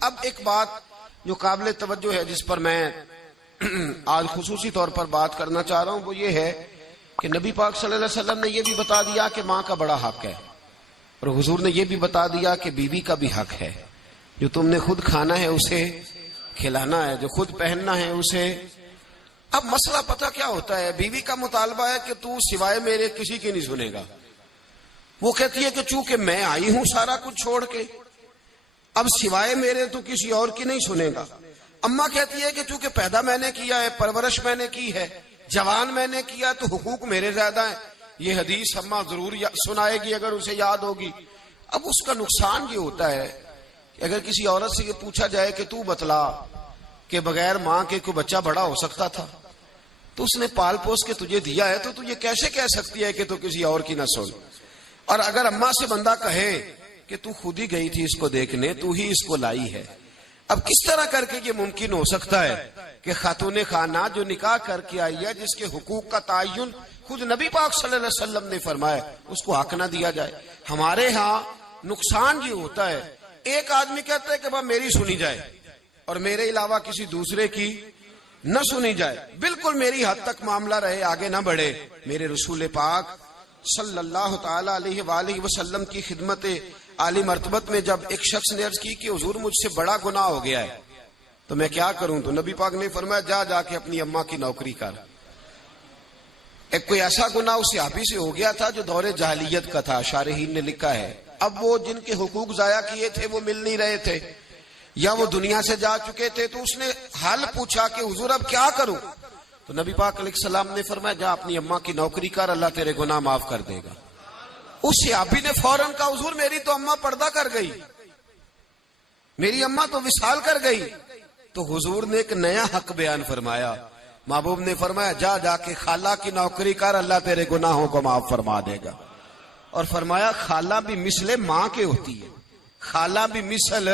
اب ایک بات جو قابل توجہ ہے، جس پر میں آج خصوصی طور پر بات کرنا چاہ رہا ہوں، وہ یہ ہے کہ نبی پاک صلی اللہ علیہ وسلم نے یہ بھی بتا دیا کہ ماں کا بڑا حق ہے، اور حضور نے یہ بھی بتا دیا کہ بیوی کا بھی حق ہے۔ جو تم نے خود کھانا ہے اسے کھلانا ہے، جو خود پہننا ہے اسے۔ اب مسئلہ پتہ کیا ہوتا ہے، بیوی کا مطالبہ ہے کہ تو سوائے میرے کسی کی نہیں سنے گا۔ وہ کہتی ہے کہ چونکہ میں آئی ہوں سارا کچھ چھوڑ کے، اب سوائے میرے تو کسی اور کی نہیں سنے گا۔ اماں کہتی ہے کہ چونکہ پیدا میں نے کیا ہے، پرورش میں نے کی ہے، جوان میں نے کیا، تو حقوق میرے زیادہ ہیں۔ یہ حدیث اماں ضرور سنائے گی اگر اسے یاد ہوگی۔ اب اس کا نقصان یہ ہوتا ہے کہ اگر کسی عورت سے یہ پوچھا جائے کہ تو بتلا کہ بغیر ماں کے کوئی بچہ بڑا ہو سکتا تھا، تو اس نے پال پوس کے تجھے دیا ہے، تو یہ کیسے کہہ سکتی ہے کہ تو کسی اور کی نہ سن؟ اور اگر اماں سے بندہ کہے کہ تو خود ہی گئی تھی اس کو دیکھنے، تو ہی اس کو لائی ہے، اب کس طرح کر کے یہ ممکن ہو سکتا ہے کہ خاتون خانہ جو نکاح کر کے آئی ہے، جس کے حقوق کا تعین خود نبی پاک صلی اللہ علیہ وسلم نے فرمایا، اس کو حق نہ دیا جائے؟ ہمارے ہاں نقصان یہ ہوتا ہے، ایک آدمی کہتا ہے کہ بھائی میری سنی جائے اور میرے علاوہ کسی دوسرے کی نہ سنی جائے، بالکل میری حد تک معاملہ رہے، آگے نہ بڑھے۔ میرے رسول پاک صلی اللہ تعالی علیہ وآلہ وسلم کی خدمت عالی مرتبت میں جب ایک شخص نے عرض کی کہ حضور مجھ سے بڑا گناہ ہو گیا ہے، تو میں کیا کروں؟ تو نبی پاک نے فرمایا جا کے اپنی اماں کی نوکری کر۔ ایک کوئی ایسا گناہ اس صحابی سے ہو گیا تھا جو دور جاہلیت کا تھا، شارحین نے لکھا ہے۔ اب وہ جن کے حقوق ضائع کیے تھے وہ مل نہیں رہے تھے، یا وہ دنیا سے جا چکے تھے، تو اس نے حل پوچھا کہ حضور اب کیا کروں؟ تو نبی پاک علیہ السلام نے فرمایا جا اپنی اماں کی نوکری کر، اللہ تیرے گناہ معاف کر دے گا۔ اس صحابی نے فوراً کہا حضور میری تو اماں پردہ کر گئی، میری اماں تو وصال کر گئی۔ تو حضور نے ایک نیا حق بیان فرمایا، محبوب نے فرمایا جا کے خالہ کی نوکری کر، اللہ تیرے گناہوں کو معاف فرما دے گا۔ اور فرمایا خالہ بھی مثل ماں کے ہوتی ہے، خالہ بھی مثل،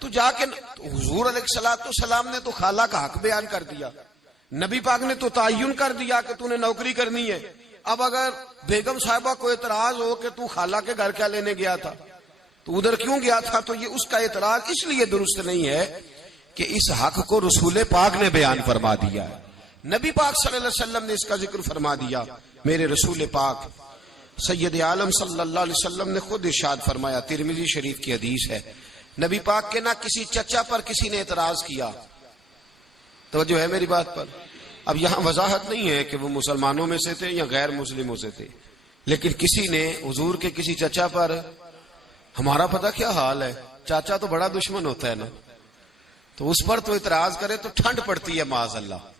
تو جا کے حضور علیہ السلام نے تو خالہ کا حق بیان کر دیا، نبی پاک نے تو تعین کر دیا کہ تو نے نوکری کرنی ہے۔ اب اگر بیگم صاحبہ کو اعتراض ہو کہ تو خالہ کے گھر کیا لینے گیا تھا، تو ادھر کیوں گیا تھا، تو یہ اس کا اعتراض اس لیے درست نہیں ہے کہ اس حق کو رسول پاک نے بیان فرما دیا ہے، نبی پاک صلی اللہ علیہ وسلم نے اس کا ذکر فرما دیا۔ میرے رسول پاک سید عالم صلی اللہ علیہ وسلم نے خود ارشاد فرمایا، ترمذی شریف کی حدیث ہے، نبی پاک کے نہ کسی چچا پر کسی نے اعتراض کیا، توجہ ہے میری بات پر؟ اب یہاں وضاحت نہیں ہے کہ وہ مسلمانوں میں سے تھے یا غیر مسلموں سے تھے، لیکن کسی نے حضور کے کسی چچا پر، ہمارا پتہ کیا حال ہے، چاچا تو بڑا دشمن ہوتا ہے نا، تو اس پر تو اعتراض کرے تو ٹھنڈ پڑتی ہے معاذ اللہ۔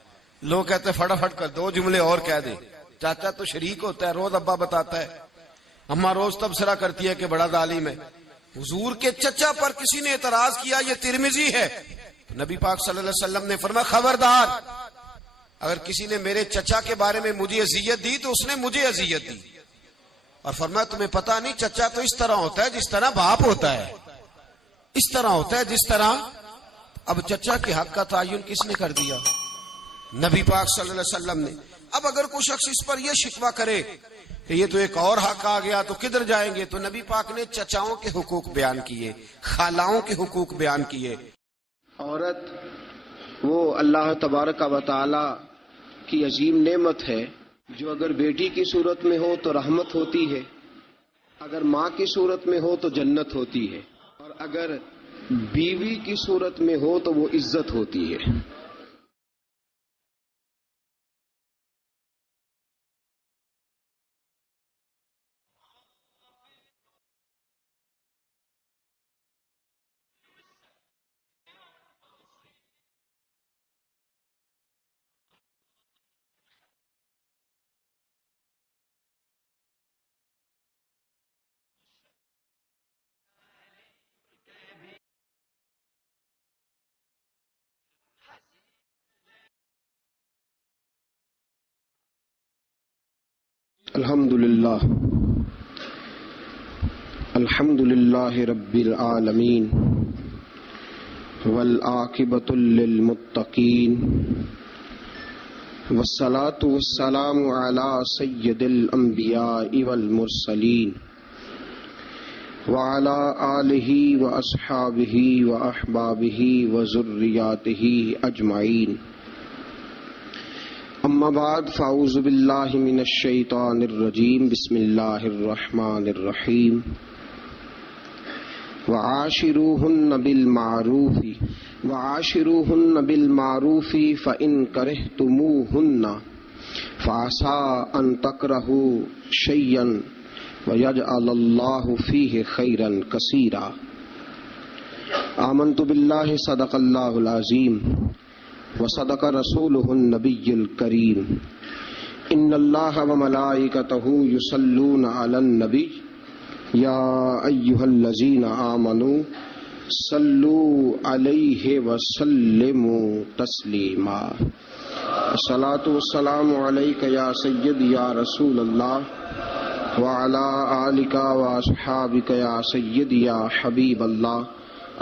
لوگ کہتے ہیں فٹافٹ کر دو جملے اور کہہ دے، چاچا تو شریک ہوتا ہے، روز ابا بتاتا ہے، اماں روز تبصرہ کرتی ہے کہ بڑا ظالم ہے۔ حضور کے چچا پر کسی نے اعتراض کیا، یہ ترمذی ہے، نبی پاک صلی اللہ علیہ وسلم نے فرمایا خبردار، اگر کسی نے میرے چچا کے بارے میں مجھے اذیت دی تو اس نے مجھے اذیت دی، اور فرمایا تمہیں پتہ نہیں چچا تو اس طرح ہوتا ہے جس طرح باپ ہوتا ہے، اس طرح ہوتا ہے جس طرح۔ اب چچا کے حق کا تعین کس نے کر دیا؟ نبی پاک صلی اللہ علیہ وسلم نے۔ اب اگر کوئی شخص اس پر یہ شکوہ کرے کہ یہ تو ایک اور حق آ گیا تو کدھر جائیں گے، تو نبی پاک نے چچاؤں کے حقوق بیان کیے، خالاؤں کے حقوق بیان کیے۔ عورت وہ اللہ تبارک و تعالی کی عظیم نعمت ہے جو اگر بیٹی کی صورت میں ہو تو رحمت ہوتی ہے، اگر ماں کی صورت میں ہو تو جنت ہوتی ہے، اور اگر بیوی کی صورت میں ہو تو وہ عزت ہوتی ہے۔ الحمد للہ رب العالمین والعاقبۃ للمتقین والصلاة والسلام علی سید الانبیاء والمرسلین وعلى آله وأصحابه وأحبابه وذرياته أجمعين. أما بعد فأعوذ بالله من الشيطان الرجيم. بسم الله الرحمن الرحيم. وعاشروهن بالمعروف فإن كرهتموهن فعسى أن تكرهوا شيئا ويجعل الله فيه خيرا كثيرا. آمنت بالله صدق الله العظيم وصدق رسوله النبي الكريم. إن الله وملائكته يصلون على النبي يا أيها الذين آمنوا صلوا عليه وسلموا تسليما. الصلاة والسلام عليك يا سيدي يا رسول الله وعلى آلك وأصحابك يا سيدي يا حبيب الله.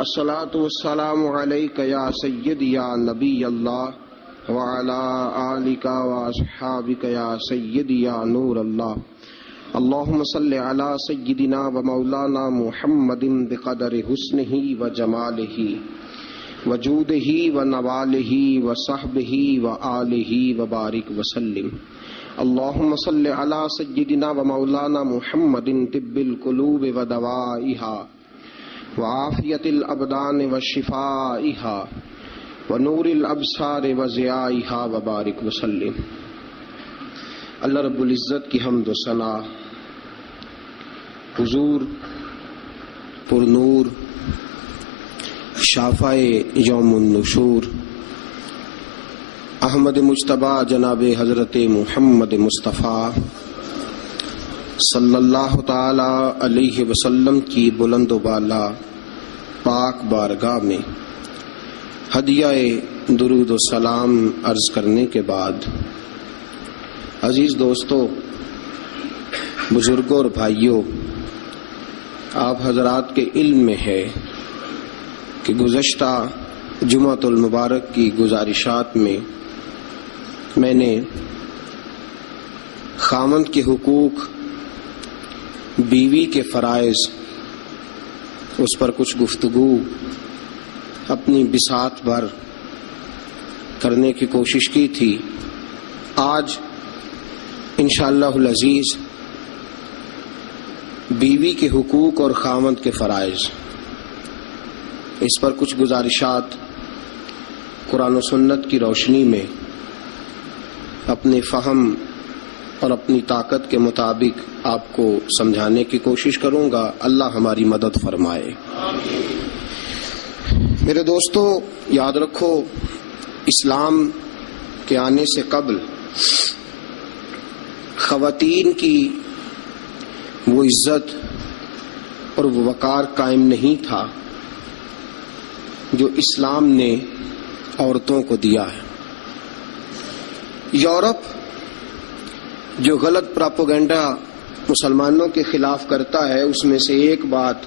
الصلاة والسلام عليك يا سيدي يا نبي الله وعلى آلك وأصحابك يا سيدي يا نور الله. اللهم صل على سيدنا ومولانا محمد بقدر حسنه وجماله وجوده ونواله وصحبه وآله وبارك وسلم. اللهم صل على سيدنا ومولانا محمد طب القلوب ودوائها وعافية الأبدان وشفائها ونور الأبصار وضيائها وبارك وسلم. اللہ رب العزت کی حمد و ثنا حضور پر نور شافع یوم النشور احمد مجتبی جناب حضرت محمد مصطفیٰ صلی اللہ تعالی علیہ وسلم کی بلند و بالا پاک بارگاہ میں ہدیہ درود و سلام عرض کرنے کے بعد، عزیز دوستو، بزرگوں اور بھائیوں، آپ حضرات کے علم میں ہے کہ گزشتہ جمعۃ المبارک کی گزارشات میں نے خاوند کے حقوق، بیوی کے فرائض، اس پر کچھ گفتگو اپنی بساط بھر کرنے کی کوشش کی تھی. آج انشاءاللہ العزیز بیوی کے حقوق اور خاوند کے فرائض، اس پر کچھ گزارشات قرآن و سنت کی روشنی میں اپنے فہم اور اپنی طاقت کے مطابق آپ کو سمجھانے کی کوشش کروں گا. اللہ ہماری مدد فرمائے. میرے دوستو، یاد رکھو، اسلام کے آنے سے قبل خواتین کی وہ عزت اور وہ وقار قائم نہیں تھا جو اسلام نے عورتوں کو دیا ہے. یورپ جو غلط پراپوگنڈا مسلمانوں کے خلاف کرتا ہے، اس میں سے ایک بات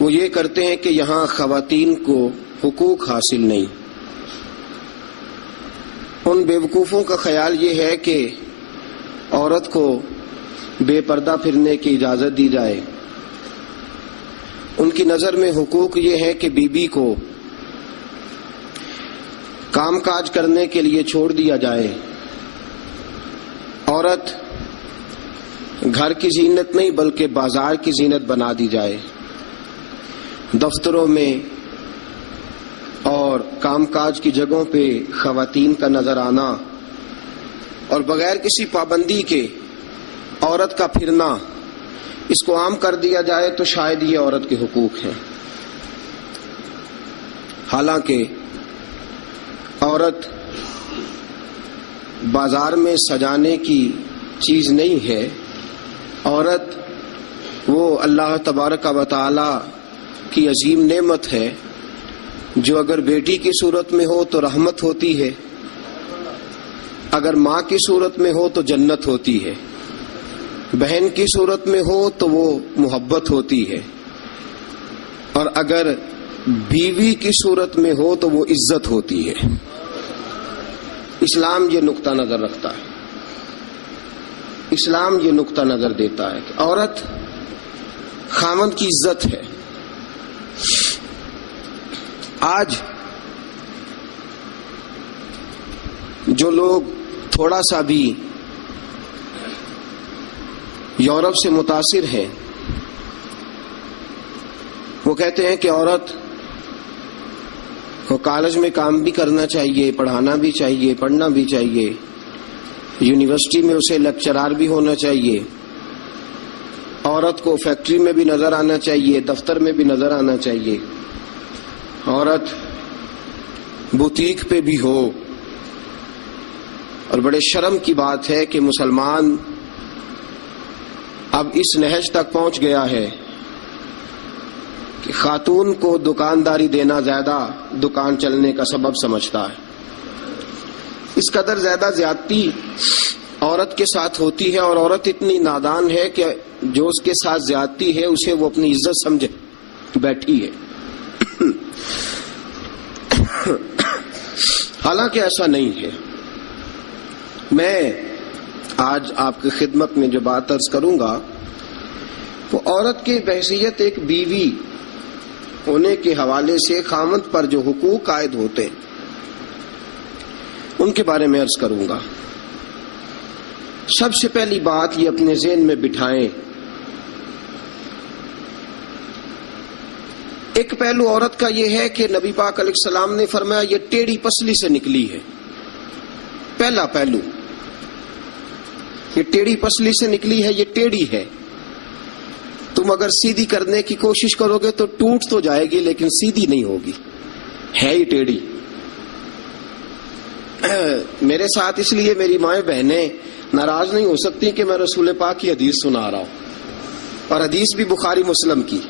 وہ یہ کرتے ہیں کہ یہاں خواتین کو حقوق حاصل نہیں. ان بیوقوفوں کا خیال یہ ہے کہ عورت کو بے پردہ پھرنے کی اجازت دی جائے. ان کی نظر میں حقوق یہ ہے کہ بیوی کو کام کاج کرنے کے لیے چھوڑ دیا جائے. عورت گھر کی زینت نہیں بلکہ بازار کی زینت بنا دی جائے. دفتروں میں اور کام کاج کی جگہوں پہ خواتین کا نظر آنا اور بغیر کسی پابندی کے عورت کا پھرنا، اس کو عام کر دیا جائے تو شاید یہ عورت کے حقوق ہیں. حالانکہ عورت بازار میں سجانے کی چیز نہیں ہے. عورت وہ اللہ تبارک و تعالی کی عظیم نعمت ہے جو اگر بیٹی کی صورت میں ہو تو رحمت ہوتی ہے، اگر ماں کی صورت میں ہو تو جنت ہوتی ہے، بہن کی صورت میں ہو تو وہ محبت ہوتی ہے، اور اگر بیوی کی صورت میں ہو تو وہ عزت ہوتی ہے. اسلام یہ نقطہ نظر رکھتا ہے، اسلام یہ نقطہ نظر دیتا ہے کہ عورت خاوند کی عزت ہے. آج جو لوگ تھوڑا سا بھی یورپ سے متاثر ہیں وہ کہتے ہیں کہ عورت کو کالج میں کام بھی کرنا چاہیے، پڑھانا بھی چاہیے، پڑھنا بھی چاہیے، یونیورسٹی میں اسے لیکچرار بھی ہونا چاہیے، عورت کو فیکٹری میں بھی نظر آنا چاہیے، دفتر میں بھی نظر آنا چاہیے، عورت بوتیک پہ بھی ہو. اور بڑے شرم کی بات ہے کہ مسلمان اب اس نہج تک پہنچ گیا ہے کہ خاتون کو دکانداری دینا زیادہ دکان چلنے کا سبب سمجھتا ہے. اس قدر زیادہ زیادتی عورت کے ساتھ ہوتی ہے، اور عورت اتنی نادان ہے کہ جو اس کے ساتھ زیادتی ہے اسے وہ اپنی عزت سمجھے بیٹھی ہے. حالانکہ ایسا نہیں ہے. میں آج آپ کی خدمت میں جو بات عرض کروں گا وہ عورت کی بحیثیت ایک بیوی ہونے کے حوالے سے خاوند پر جو حقوق عائد ہوتے ہیں ان کے بارے میں عرض کروں گا. سب سے پہلی بات یہ اپنے ذہن میں بٹھائیں، ایک پہلو عورت کا یہ ہے کہ نبی پاک علیہ السلام نے فرمایا یہ ٹیڑھی پسلی سے نکلی ہے. پہلا پہلو یہ ٹیڑھی پسلی سے نکلی ہے، یہ ٹیڑھی ہے. تم اگر سیدھی کرنے کی کوشش کرو گے تو ٹوٹ تو جائے گی لیکن سیدھی نہیں ہوگی، ہے ہی ٹیڑھی. میرے ساتھ اس لیے میری مائیں بہنیں ناراض نہیں ہو سکتی کہ میں رسول پاک کی حدیث سنا رہا ہوں، اور حدیث بھی بخاری مسلم کی.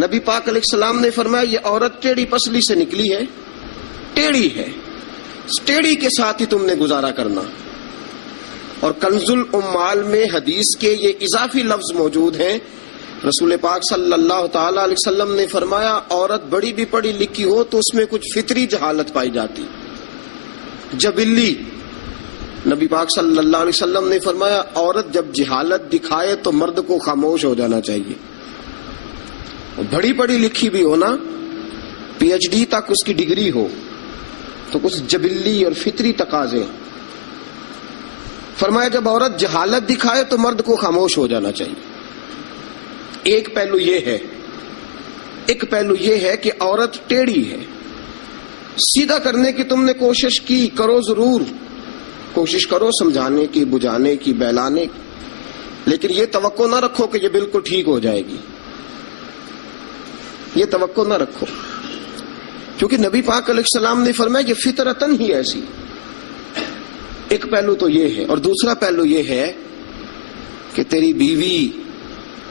نبی پاک علیہ السلام نے فرمایا یہ عورت ٹیڑھی پسلی سے نکلی ہے، ٹیڑھی ہے، اس ٹیڑھی کے ساتھ ہی تم نے گزارا کرنا. اور کنز الاموال میں حدیث کے یہ اضافی لفظ موجود ہیں. رسول پاک صلی اللہ تعالی علیہ وسلم نے فرمایا عورت بڑی بھی پڑھی لکھی ہو تو اس میں کچھ فطری جہالت پائی جاتی، جبلی. نبی پاک صلی اللہ علیہ وسلم نے فرمایا عورت جب جہالت دکھائے تو مرد کو خاموش ہو جانا چاہیے. بڑی پڑھی لکھی بھی ہونا، پی ایچ ڈی تک اس کی ڈگری ہو تو کچھ جبلی اور فطری تقاضے. فرمایا جب عورت جہالت دکھائے تو مرد کو خاموش ہو جانا چاہیے. ایک پہلو یہ ہے کہ عورت ٹیڑھی ہے. سیدھا کرنے کی تم نے کوشش کی، کرو ضرور، کوشش کرو سمجھانے کی، بجھانے کی، بہلانے کی، لیکن یہ توقع نہ رکھو کہ یہ بالکل ٹھیک ہو جائے گی. یہ توقع نہ رکھو، کیونکہ نبی پاک علیہ السلام نے فرمایا یہ فطرتاً ہی ایسی. ایک پہلو تو یہ ہے. اور دوسرا پہلو یہ ہے کہ تیری بیوی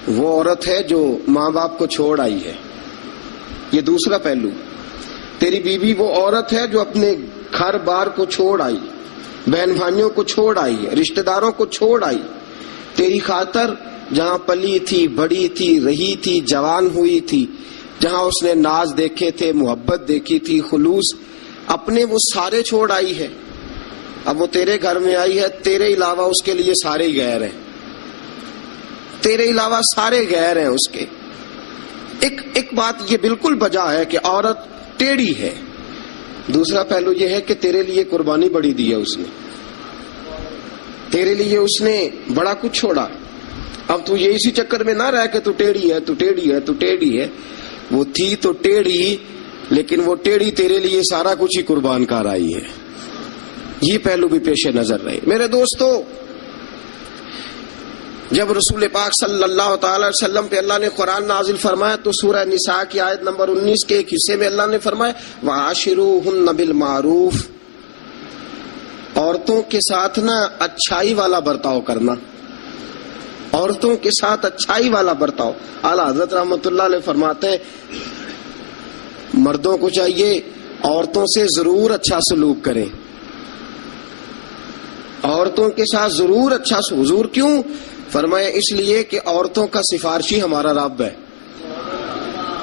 وہ عورت ہے جو ماں باپ کو چھوڑ آئی ہے. یہ دوسرا پہلو. تیری بیوی وہ عورت ہے جو اپنے گھر بار کو چھوڑ آئی، بہن بھائیوں کو چھوڑ آئی، رشتہ داروں کو چھوڑ آئی، تیری خاطر جہاں پلی تھی، بڑی تھی، رہی تھی، جوان ہوئی تھی، جہاں اس نے ناز دیکھے تھے، محبت دیکھی تھی، خلوص، اپنے وہ سارے چھوڑ آئی ہے. اب وہ تیرے گھر میں آئی ہے، تیرے علاوہ اس کے لیے سارے غیر ہیں، تیرے علاوہ سارے غیر ہیں اس کے. ایک بات یہ بالکل بجا ہے کہ عورت ٹیڑھی ہے. دوسرا پہلو یہ ہے کہ تیرے لیے قربانی بڑی دی ہے اس نے، تیرے لیے اس نے بڑا کچھ چھوڑا. اب تو یہ اسی چکر میں نہ رہ کہ تو ٹیڑھی ہے، تو ٹیڑھی ہے، تو ٹیڑھی ہے. وہ تھی تو ٹیڑھی، لیکن وہ ٹیڑھی تیرے لیے سارا کچھ ہی قربان کر آئی ہے. یہ پہلو بھی پیش نظر رہے. میرے دوستو، جب رسول پاک صلی اللہ تعالی علیہ وسلم پہ اللہ نے قرآن نازل فرمایا تو سورہ نساء کی آیت نمبر 19 کے ایک حصے میں اللہ نے فرمایا وَعَاشِرُوهُنَّ بِالْمَعْرُوفِ، عورتوں کے ساتھ نا اچھائی والا برتاؤ کرنا، عورتوں کے ساتھ اچھائی والا برتاؤ. اعلیٰ حضرت رحمۃ اللہ علیہ فرماتے ہیں مردوں کو چاہیے عورتوں سے ضرور اچھا سلوک کریں، عورتوں کے ساتھ ضرور اچھا سلوک. حضور کیوں فرمایا؟ اس لیے کہ عورتوں کا سفارشی ہمارا رب ہے،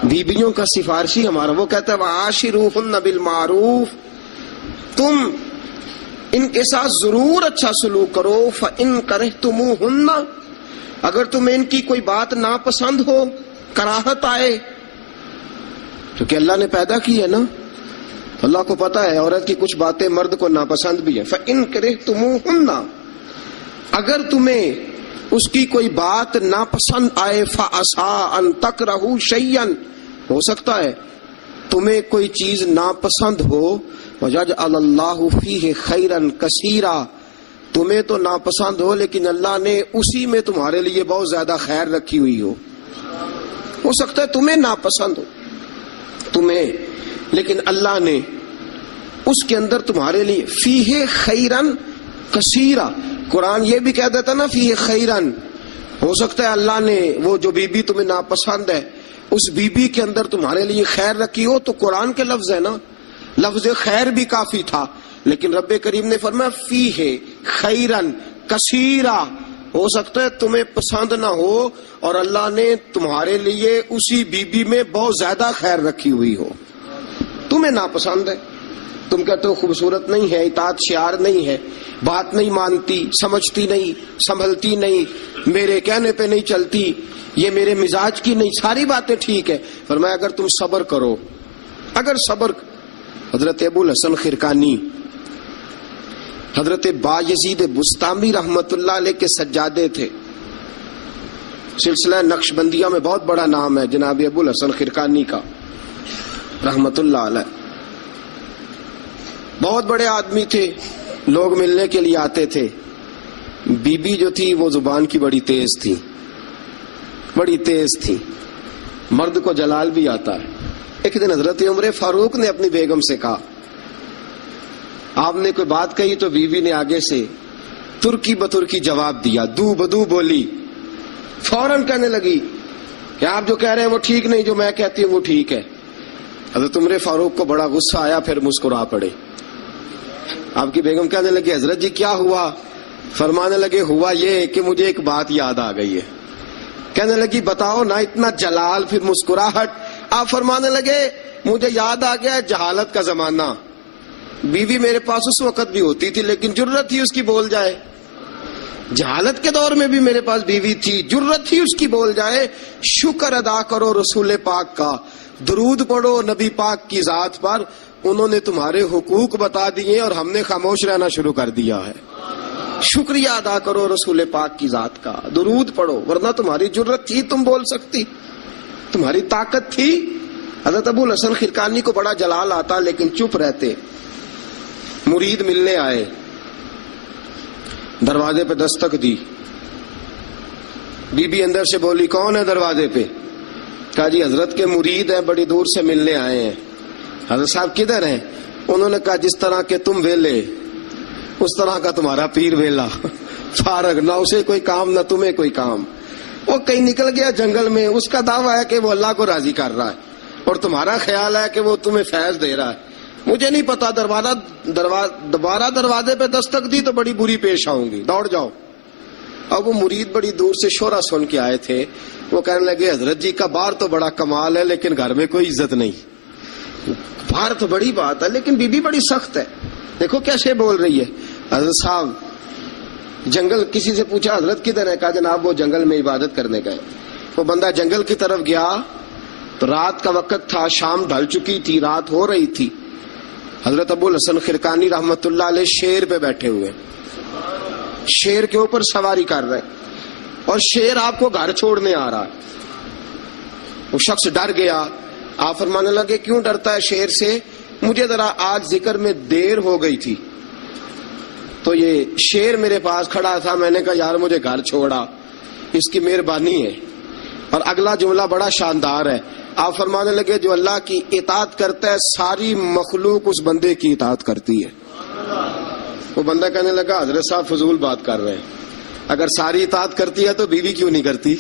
بیبیوں کا سفارشی ہمارا. وہ کہتا ہے وَعَاشِرُوهُنَّ بِالْمَعْرُوفِ، تم ان کے ساتھ ضرور اچھا سلوک کرو. فَإِن كَرِهْتُمُوهُنَّ، اگر تمہیں ان کی کوئی بات ناپسند ہو، کراہت آئے، کیونکہ اللہ نے پیدا کی ہے نا، اللہ کو پتا ہے عورت کی کچھ باتیں مرد کو ناپسند بھی ہے. فَإِن كَرِهْتُمُوهُنَّ، اگر تمہیں اس کی کوئی بات ناپسند آئے، فَعَسَىٰ أَن تَكْرَهُوا شَيْئًا، ہو سکتا ہے تمہیں کوئی چیز ناپسند ہو، وَيَجْعَلَ اللَّهُ فِيهِ خَيْرًا كَثِيرًا، تمہیں تو ناپسند ہو لیکن اللہ نے اسی میں تمہارے لیے بہت زیادہ خیر رکھی ہوئی ہو سکتا ہے تمہیں ناپسند ہو تمہیں، لیکن اللہ نے اس کے اندر تمہارے لیے فیہ خیرن کثیرا، قرآن یہ بھی کہہ دیتا نا فیہ خیرن، ہو سکتا ہے اللہ نے وہ جو بی بی تمہیں ناپسند ہے اس بی بی کے اندر تمہارے لیے خیر رکھی ہو، تو قرآن کے لفظ ہے نا، لفظ خیر بھی کافی تھا، لیکن رب کریم نے فرمایا فیہ خیرن کثیرا، ہو سکتا ہے تمہیں پسند نہ ہو اور اللہ نے تمہارے لیے اسی بی بی میں بہت زیادہ خیر رکھی ہوئی ہو. تمہیں ناپسند ہے، تم کہتے ہو خوبصورت نہیں ہے، اطاعت شعار نہیں ہے، بات نہیں مانتی، سمجھتی نہیں، سنبھلتی نہیں، میرے کہنے پہ نہیں چلتی، یہ میرے مزاج کی نہیں، ساری باتیں ٹھیک ہے. فرمایا اگر تم صبر کرو، اگر صبر، حضرت ابو الحسن خرقانی، حضرت بایزید بستامی رحمت اللہ علیہ کے سجادے تھے، سلسلہ نقشبندیہ میں بہت بڑا نام ہے جناب ابو الحسن خرقانی کا رحمت اللہ علیہ، بہت بڑے آدمی تھے، لوگ ملنے کے لیے آتے تھے. بی بی جو تھی وہ زبان کی بڑی تیز تھی، بڑی تیز تھی، مرد کو جلال بھی آتا ہے. ایک دن حضرت عمر فاروق نے اپنی بیگم سے کہا، آپ نے کوئی بات کہی تو بیوی نے آگے سے ترکی بترکی جواب دیا، دو بدو بولی، فوراً کہنے لگی کہ آپ جو کہہ رہے ہیں وہ ٹھیک نہیں، جو میں کہتی ہوں وہ ٹھیک ہے. حضرت عمر فاروق کو بڑا غصہ آیا، پھر مسکرا پڑے. آپ کی بیگم کہنے لگی حضرت جی کیا ہوا؟ فرمانے لگے ہوا یہ کہ مجھے ایک بات یاد آ گئی ہے. کہنے لگی بتاؤ نا، اتنا جلال پھر مسکراہٹ. آپ فرمانے لگے مجھے یاد آ گیا جہالت کا زمانہ، بیوی میرے پاس اس وقت بھی ہوتی تھی لیکن جرت تھی اس کی بول جائے، جہالت کے دور میں بھی میرے پاس بیوی تھی، جرت تھی اس کی بول جائے. شکر ادا کرو رسول پاک کا، درود پڑھو نبی پاک کی ذات پر، انہوں نے تمہارے حقوق بتا دیے اور ہم نے خاموش رہنا شروع کر دیا ہے. شکریہ ادا کرو رسول پاک کی ذات کا، درود پڑھو، ورنہ تمہاری جرت تھی تم بول سکتی، تمہاری طاقت تھی. حضرت ابو الحسن خرقانی کو بڑا جلال آتا لیکن چپ رہتے. مرید ملنے آئے، دروازے پہ دستک دی، بی بی اندر سے بولی کون ہے دروازے پہ؟ کہا جی حضرت کے مرید ہیں، بڑی دور سے ملنے آئے ہیں. حضرت صاحب کدھر ہیں؟ انہوں نے کہا جس طرح کے تم ویلے اس طرح کا تمہارا پیر ویلا، فارغ، نہ اسے کوئی کام نہ تمہیں کوئی کام. وہ کہیں نکل گیا جنگل میں، اس کا دعویٰ ہے کہ وہ اللہ کو راضی کر رہا ہے اور تمہارا خیال ہے کہ وہ تمہیں فیض دے رہا ہے. مجھے نہیں پتا، دوبارہ دروازے پہ دستک دی تو بڑی بری پیش آؤں گی، دوڑ جاؤ. اب وہ مرید بڑی دور سے شورا سن کے آئے تھے، وہ کہنے لگے حضرت جی کا باہر تو بڑا کمال ہے لیکن گھر میں کوئی عزت نہیں. باہر تو بڑی بات ہے لیکن بی بی بڑی سخت ہے، دیکھو کیسے بول رہی ہے. حضرت صاحب جنگل، کسی سے پوچھا حضرت کدھر ہے؟ کہا جناب وہ جنگل میں عبادت کرنے گئے. وہ بندہ جنگل کی طرف گیا تو رات کا وقت تھا، شام ڈھل چکی تھی، رات ہو رہی تھی. حضرت ابو الحسن خرقانی رحمت اللہ علیہ شیر پہ بیٹھے ہوئے، شیر کے اوپر سواری کر رہے اور شیر آپ کو گھر چھوڑنے آ رہا. وہ شخص ڈر گیا. آپ فرمانے لگے کیوں ڈرتا ہے شیر سے؟ مجھے ذرا آج ذکر میں دیر ہو گئی تھی تو یہ شیر میرے پاس کھڑا تھا، میں نے کہا یار مجھے گھر چھوڑا، اس کی مہربانی ہے. اور اگلا جملہ بڑا شاندار ہے. آپ فرمانے لگے جو اللہ کی اطاعت کرتا ہے ساری مخلوق اس بندے کی اطاعت کرتی ہے. وہ بندہ کہنے لگا حضرت صاحب فضول بات کر رہے ہیں، اگر ساری اطاعت کرتی ہے تو بیوی کیوں نہیں کرتی؟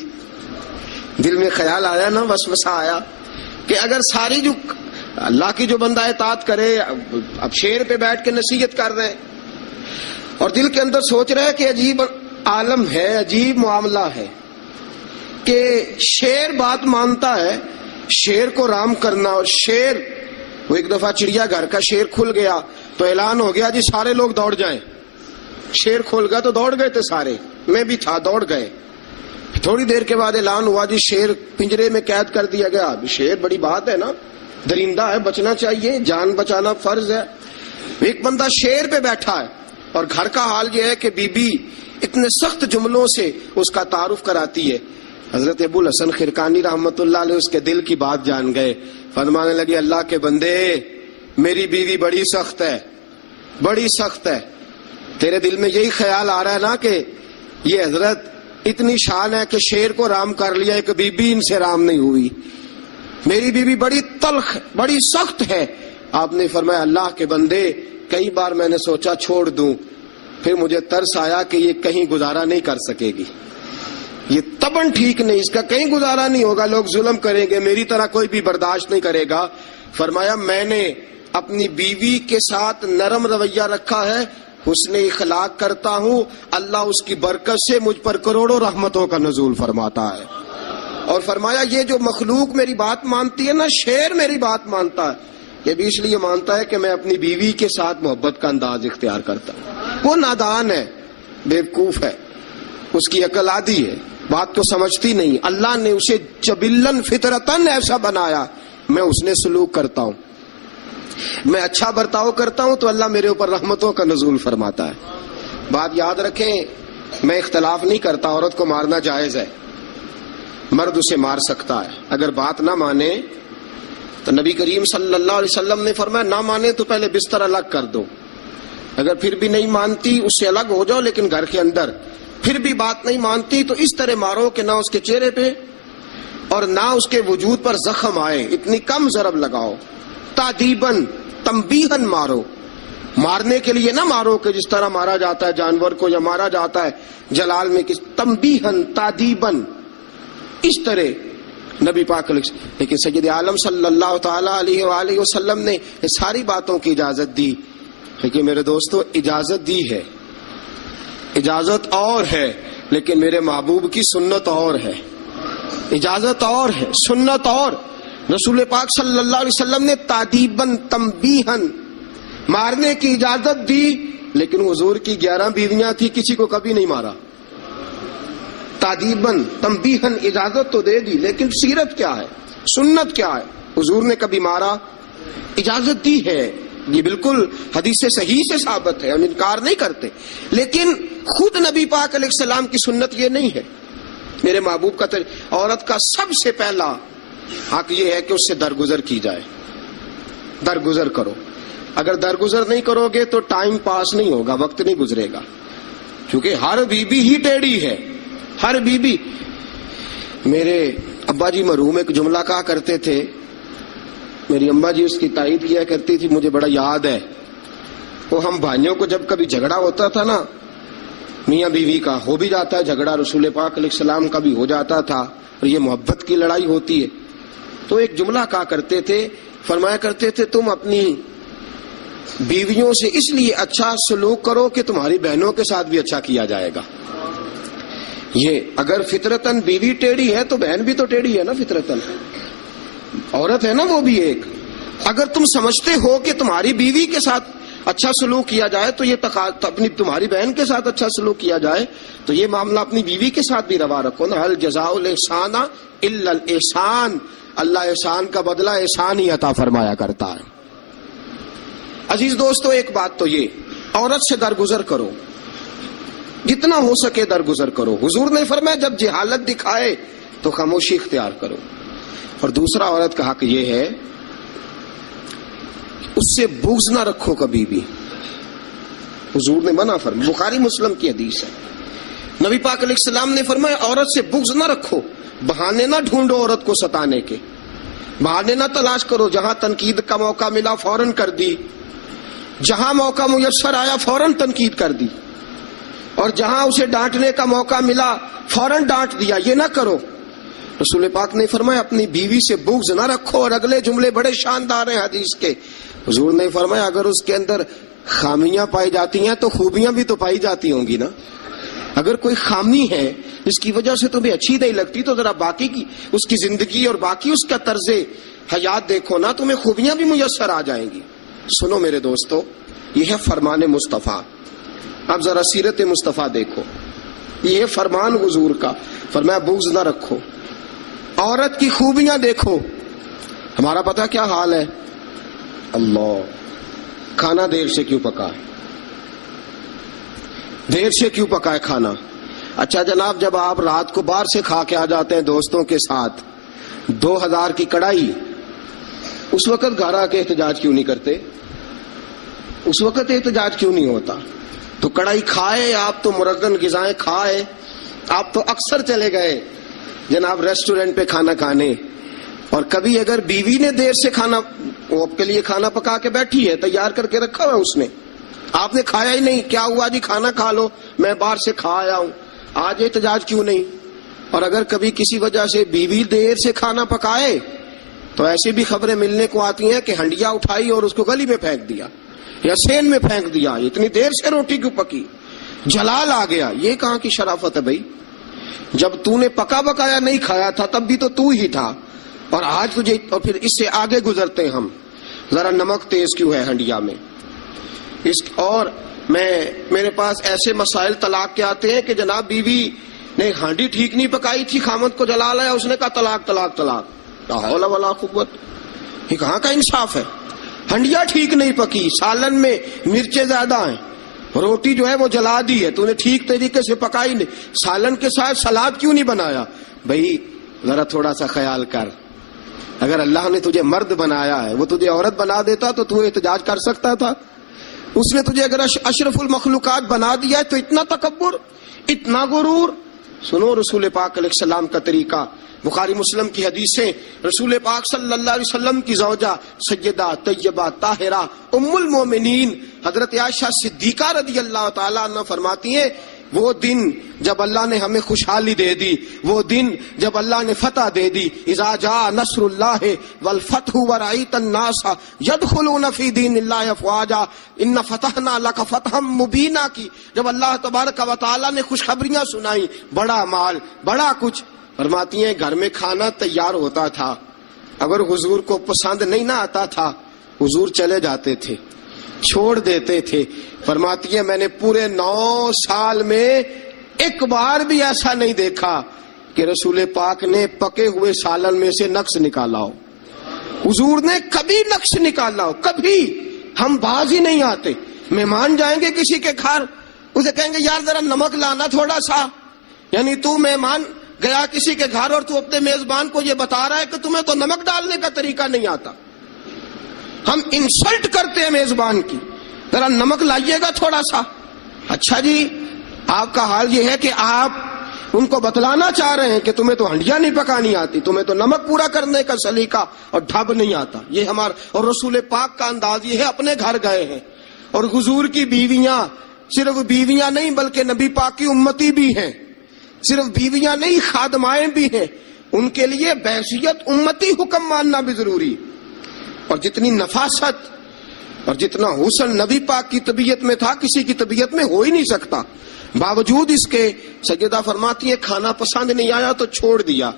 دل میں خیال آیا نا، وسوسہ آیا کہ اگر ساری جو اللہ کی جو بندہ اطاعت کرے، اب شیر پہ بیٹھ کے نصیحت کر رہے اور دل کے اندر سوچ رہے کہ عجیب عالم ہے، عجیب معاملہ ہے کہ شیر بات مانتا ہے، شیر کو رام کرنا. اور شیر، وہ ایک دفعہ چڑیا گھر کا شیر کھل گیا تو اعلان ہو گیا جی سارے لوگ دوڑ جائیں. شیر کھول گیا تو دوڑ گئے تھے سارے، میں بھی تھا، دوڑ گئے. تھوڑی دیر کے بعد اعلان ہوا جی شیر پنجرے میں قید کر دیا گیا. شیر بڑی بات ہے نا, درندہ ہے, بچنا چاہیے, جان بچانا فرض ہے. ایک بندہ شیر پہ بیٹھا ہے اور گھر کا حال یہ ہے کہ بی بی اتنے سخت جملوں سے اس کا تعارف کراتی ہے. حضرت ابو الحسن خرقانی رحمت اللہ علیہ اس کے دل کی بات جان گئے. فرمانے لگے اللہ کے بندے, میری بیوی بڑی سخت ہے, بڑی سخت ہے. تیرے دل میں یہی خیال آ رہا ہے نا کہ یہ حضرت اتنی شان ہے کہ شیر کو رام کر لیا, ایک بی بی ان سے رام نہیں ہوئی. میری بیوی بڑی تلخ, بڑی سخت ہے. آپ نے فرمایا اللہ کے بندے, کئی بار میں نے سوچا چھوڑ دوں, پھر مجھے ترس آیا کہ یہ کہیں گزارا نہیں کر سکے گی, یہ تبن ٹھیک نہیں, اس کا کہیں گزارا نہیں ہوگا, لوگ ظلم کریں گے, میری طرح کوئی بھی برداشت نہیں کرے گا. فرمایا میں نے اپنی بیوی کے ساتھ نرم رویہ رکھا ہے, حسن اخلاق کرتا ہوں, اللہ اس کی برکت سے مجھ پر کروڑوں رحمتوں کا نزول فرماتا ہے. اور فرمایا یہ جو مخلوق میری بات مانتی ہے نا, شیر میری بات مانتا ہے, یہ بھی اس لیے مانتا ہے کہ میں اپنی بیوی کے ساتھ محبت کا انداز اختیار کرتا ہوں. وہ نادان ہے, بیوقوف ہے, اس کی عقل آدھی ہے, بات کو سمجھتی نہیں. اللہ نے اسے جبلن فطرتن ایسا بنایا, میں اس نے سلوک کرتا ہوں, میں اچھا برتاؤ کرتا ہوں تو اللہ میرے اوپر رحمتوں کا نزول فرماتا ہے. بات یاد رکھیں, میں اختلاف نہیں کرتا, عورت کو مارنا جائز ہے, مرد اسے مار سکتا ہے. اگر بات نہ مانے تو نبی کریم صلی اللہ علیہ وسلم نے فرمایا نہ مانے تو پہلے بستر الگ کر دو, اگر پھر بھی نہیں مانتی اس سے الگ ہو جاؤ, لیکن گھر کے اندر پھر بھی بات نہیں مانتی تو اس طرح مارو کہ نہ اس کے چہرے پہ اور نہ اس کے وجود پر زخم آئے, اتنی کم ضرب لگاؤ. تادیبن, تنبیہن مارو, مارنے کے لیے نہ مارو کہ جس طرح مارا جاتا ہے جانور کو یا مارا جاتا ہے جلال میں, کس تنبیہن تادیبن, اس طرح نبی پاک. لیکن سید عالم صلی اللہ تعالی علیہ وآلہ وسلم نے ساری باتوں کی اجازت دی. لیکن میرے دوستو اجازت دی ہے, اجازت اور ہے, لیکن میرے محبوب کی سنت اور ہے. اجازت اور ہے, سنت اور. رسول پاک صلی اللہ علیہ وسلم نے تادیبن تنبیہن مارنے کی اجازت دی, لیکن حضور کی 11 بیویاں تھی, کسی کو کبھی نہیں مارا. تادیبن تنبیہن اجازت تو دے دی, لیکن سیرت کیا ہے, سنت کیا ہے, حضور نے کبھی مارا؟ اجازت دی ہے, یہ بالکل حدیث صحیح سے ثابت ہے, ہم انکار نہیں کرتے. لیکن خود نبی پاک علیہ السلام کی سنت یہ نہیں ہے. میرے محبوب کا عورت کا سب سے پہلا حق یہ ہے کہ اس سے درگزر کی جائے. درگزر کرو. اگر درگزر نہیں کرو گے تو ٹائم پاس نہیں ہوگا, وقت نہیں گزرے گا, کیونکہ ہر بیوی ہی ٹیڑھی ہے, ہر بیوی. میرے ابا جی مرحوم ایک جملہ کہا کرتے تھے, میری اماں جی اس کی تائید کیا کرتی تھی, مجھے بڑا یاد ہے. وہ ہم بھائیوں کو جب کبھی جھگڑا ہوتا تھا نا, میاں بیوی کا ہو بھی جاتا ہے جھگڑا, رسول پاک علیہ السلام کا بھی ہو جاتا تھا, اور یہ محبت کی لڑائی ہوتی ہے, تو ایک جملہ کہا کرتے تھے, فرمایا کرتے تھے تم اپنی بیویوں سے اس لیے اچھا سلوک کرو کہ تمہاری بہنوں کے ساتھ بھی اچھا کیا جائے گا. یہ اگر فطرتاً بیوی ٹیڑھی ہے تو بہن بھی تو ٹیڑھی ہے نا, فطرتاً عورت ہے نا وہ بھی ایک. اگر تم سمجھتے ہو کہ تمہاری بیوی کے ساتھ اچھا سلوک کیا جائے تو یہ اپنی تمہاری بہن کے ساتھ اچھا سلوک کیا جائے, تو یہ معاملہ اپنی بیوی کے ساتھ بھی روا رکھو نا. هل جزاء الاحسان الا الاحسان, اللہ احسان کا بدلہ احسان ہی عطا فرمایا کرتا ہے. عزیز دوستو, ایک بات تو یہ, عورت سے درگزر کرو, جتنا ہو سکے درگزر کرو. حضور نے فرمایا جب جہالت دکھائے تو خاموشی اختیار کرو. اور دوسرا عورت کا حق یہ ہے اس سے بغض نہ رکھو کبھی بھی. حضور نے منع فرمایا, بخاری مسلم کی حدیث ہے, نبی پاک علیہ السلام نے فرمایا عورت سے بغض نہ رکھو, بہانے نہ ڈھونڈو عورت کو ستانے کے, بہانے نہ تلاش کرو. جہاں تنقید کا موقع ملا فوراً کر دی, جہاں موقع میسر آیا فوراً تنقید کر دی, اور جہاں اسے ڈانٹنے کا موقع ملا فوراً ڈانٹ دیا. یہ نہ کرو. رسول پاک نے فرمایا اپنی بیوی سے بغض نہ رکھو. اور اگلے جملے بڑے شاندار ہیں حدیث کے. حضور نے فرمایا اگر اس کے اندر خامیاں پائی جاتی ہیں تو خوبیاں بھی تو پائی جاتی ہوں گی نا. اگر کوئی خامی ہے جس کی وجہ سے تمہیں اچھی نہیں لگتی تو ذرا باقی کی اس کی زندگی اور باقی اس کا طرز حیات دیکھو نا, تمہیں خوبیاں بھی میسر آ جائیں گی. سنو میرے دوستو, یہ ہے فرمان مصطفیٰ. اب ذرا سیرت مصطفیٰ دیکھو. یہ فرمان حضور کا، فرمایا بغض نہ رکھو، عورت کی خوبیاں دیکھو۔ ہمارا پتہ کیا حال ہے؟ اللہ، کھانا دیر سے کیوں پکا ہے، دیر سے کیوں پکا ہے کھانا؟ اچھا جناب، جب آپ رات کو باہر سے کھا کے آ جاتے ہیں دوستوں کے ساتھ 2000 کی کڑائی، اس وقت گھر آ کے احتجاج کیوں نہیں کرتے؟ اس وقت احتجاج کیوں نہیں ہوتا؟ تو کڑائی کھائے آپ، تو مرغن غذائیں کھائے آپ، تو اکثر چلے گئے جناب ریسٹورنٹ پہ کھانا کھانے، اور کبھی اگر بیوی نے دیر سے کھانا، وہ آپ کے لیے کھانا پکا کے بیٹھی ہے، تیار کر کے رکھا ہوا اس نے، آپ نے کھایا ہی نہیں، کیا ہوا جی کھانا کھا لو، میں باہر سے کھا آیا ہوں، آج احتجاج کیوں نہیں؟ اور اگر کبھی کسی وجہ سے بیوی دیر سے کھانا پکائے تو ایسی بھی خبریں ملنے کو آتی ہیں کہ ہنڈیا اٹھائی اور اس کو گلی میں پھینک دیا یا سین میں پھینک دیا، اتنی دیر سے روٹی کیوں پکی، جلال آ گیا۔ یہ کہاں کی شرافت ہے بھائی؟ جب تو نے پکا بکایا نہیں کھایا تھا تب بھی تو ہی تھا، اور آج تجھے، اور پھر اس سے آگے گزرتے ہم، ذرا نمک تیز کیوں ہے ہنڈیا میں؟ اور میرے پاس ایسے مسائل طلاق کے آتے ہیں کہ جناب بیوی نے ہانڈی ٹھیک نہیں پکائی تھی، خامد کو جلا لایا، اس نے کہا طلاق طلاق طلاق، لا حول ولا قوت۔ یہ کہاں کا انصاف ہے؟ ہنڈیا ٹھیک نہیں پکی، سالن میں مرچیں زیادہ ہیں، روٹی جو ہے وہ جلا دی ہے، تو نے ٹھیک طریقے سے پکائی نہیں، سالن کے ساتھ سلاد کیوں نہیں بنایا؟ بھائی ذرا تھوڑا سا خیال کر، اگر اللہ نے تجھے مرد بنایا ہے، وہ تجھے عورت بنا دیتا تو احتجاج کر سکتا تھا؟ اس نے تجھے اگر اشرف المخلوقات بنا دیا ہے تو اتنا تکبر، اتنا غرور؟ سنو رسول پاک علیہ السلام کا طریقہ، بخاری مسلم کی حدیثیں، رسول پاک صلی اللہ علیہ وسلم کی زوجہ سیدہ طیبہ طاہرہ ام المومنین حضرت عائشہ صدیقہ رضی اللہ تعالیٰ عنہ فرماتی ہیں، وہ دن جب اللہ نے ہمیں خوشحالی دے دی، وہ دن جب اللہ نے فتح دے دی، اذا جاء نصر اللہ والفتح ورأیت الناس یدخلون فی دین اللہ افواجا ان فتحنا لک فتحا مبینا کی، جب اللہ تبارک و تعالیٰ نے خوشخبریاں سنائی، بڑا مال، بڑا کچھ، فرماتی ہیں گھر میں کھانا تیار ہوتا تھا، اگر حضور کو پسند نہیں نہ آتا تھا حضور چلے جاتے تھے، چھوڑ دیتے تھے۔ فرماتی ہے میں نے پورے 9 سال میں ایک بار بھی ایسا نہیں دیکھا کہ رسول پاک نے پکے ہوئے سالن میں سے نقص نکالا ہو، حضور نے کبھی نقص نکالا ہو، کبھی۔ ہم باز ہی نہیں آتے، مہمان جائیں گے کسی کے گھر، اسے کہیں گے یار ذرا نمک لانا تھوڑا سا، یعنی تو مہمان گیا کسی کے گھر اور تو اپنے میزبان کو یہ بتا رہا ہے کہ تمہیں تو نمک ڈالنے کا طریقہ نہیں آتا۔ ہم انسلٹ کرتے ہیں میزبان کی، ذرا نمک لائیے گا تھوڑا سا۔ اچھا جی، آپ کا حال یہ ہے کہ آپ ان کو بتلانا چاہ رہے ہیں کہ تمہیں تو ہنڈیاں نہیں پکانی آتی، تمہیں تو نمک پورا کرنے کا سلیقہ اور ڈھب نہیں آتا۔ یہ ہمارا اور رسول پاک کا انداز یہ ہے، اپنے گھر گئے ہیں اور حضور کی بیویاں، صرف بیویاں نہیں بلکہ نبی پاک کی امتی بھی ہیں، صرف بیویاں نہیں خادمائیں بھی ہیں، ان کے لیے بحیثیت امتی حکم ماننا بھی ضروری۔ اور جتنی نفاست اور جتنا حسن نبی پاک کی طبیعت میں تھا کسی کی طبیعت میں ہو ہی نہیں سکتا، باوجود اس کے سیدہ فرماتی ہے کھانا پسند نہیں آیا تو چھوڑ دیا،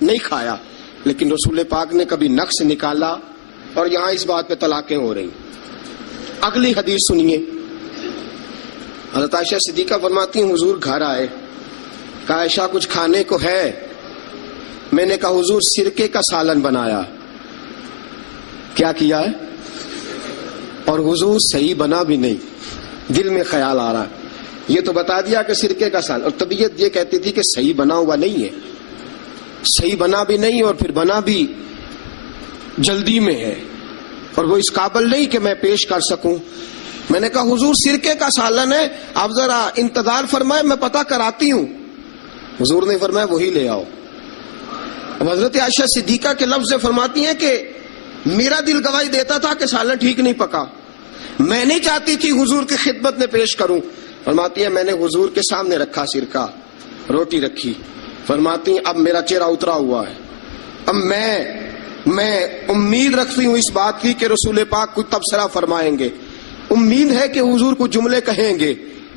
نہیں کھایا، لیکن رسول پاک نے کبھی نقص نکالا، اور یہاں اس بات پہ طلاقیں ہو رہی۔ اگلی حدیث سنیے، حضرت عائشہ صدیقہ فرماتی ہیں حضور گھر آئے، کہا عائشہ کچھ کھانے کو ہے؟ میں نے کہا حضور سرکے کا سالن بنایا۔ کیا کیا ہے؟ اور حضور صحیح بنا بھی نہیں، دل میں خیال آ رہا ہے، یہ تو بتا دیا کہ سرکے کا سالن، اور طبیعت یہ کہتی تھی کہ صحیح بنا ہوا نہیں ہے، صحیح بنا بھی نہیں اور پھر بنا بھی جلدی میں ہے، اور وہ اس قابل نہیں کہ میں پیش کر سکوں۔ میں نے کہا حضور سرکے کا سالن ہے، آپ ذرا انتظار فرمائے میں پتہ کراتی ہوں۔ حضور نے فرمایا وہی لے آؤ۔ اب حضرت عائشہ صدیقہ کے لفظ سے فرماتی ہیں کہ میرا دل گواہی دیتا تھا کہ سالن ٹھیک نہیں پکا، میں نہیں چاہتی تھی حضور کی خدمت میں پیش کروں۔ فرماتی ہیں میں نے حضور کے سامنے رکھا سرکہ، روٹی رکھی، فرماتی ہیں اب میرا چہرہ اترا ہوا ہے، اب میں امید رکھتی ہوں اس بات کی کہ رسول پاک کچھ تبصرہ فرمائیں گے، امید ہے کہ حضور کو جملے کہیں گے،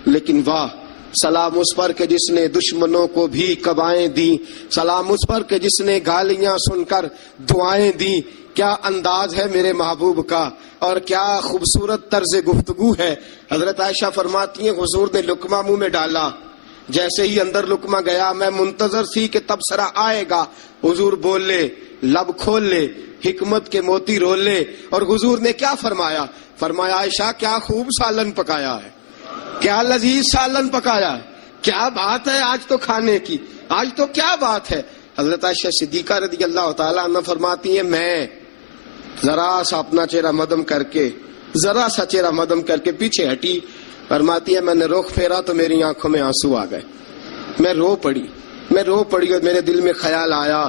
لیکن واہ سلام اس پر کہ جس نے دشمنوں کو بھی قبائیں دی، سلام اس پر کہ جس نے گالیاں سن کر دعائیں دی۔ کیا انداز ہے میرے محبوب کا، اور کیا خوبصورت طرز گفتگو ہے۔ حضرت عائشہ فرماتی ہیں حضور نے لقمہ منہ میں ڈالا، جیسے ہی اندر لقمہ گیا میں منتظر سی کہ تبصرہ آئے گا، حضور بول لے، لب کھول لے، حکمت کے موتی رول لے. اور حضور نے کیا فرمایا؟ فرمایا عائشہ کیا خوب سالن پکایا ہے، کیا لذیذ سالن پکایا ہے، کیا بات ہے آج تو کھانے کی، آج تو کیا بات ہے. حضرت عائشہ صدیقہ رضی اللہ تعالیٰ عنہ فرماتی ہیں میں ذرا سا اپنا چہرہ مدم کر کے، ذرا سا چہرہ مدم کر کے پیچھے ہٹی. فرماتی ہے میں نے رخ پھیرا تو میری آنکھوں میں آنسو آ گئے، میں رو پڑی اور میرے دل میں خیال آیا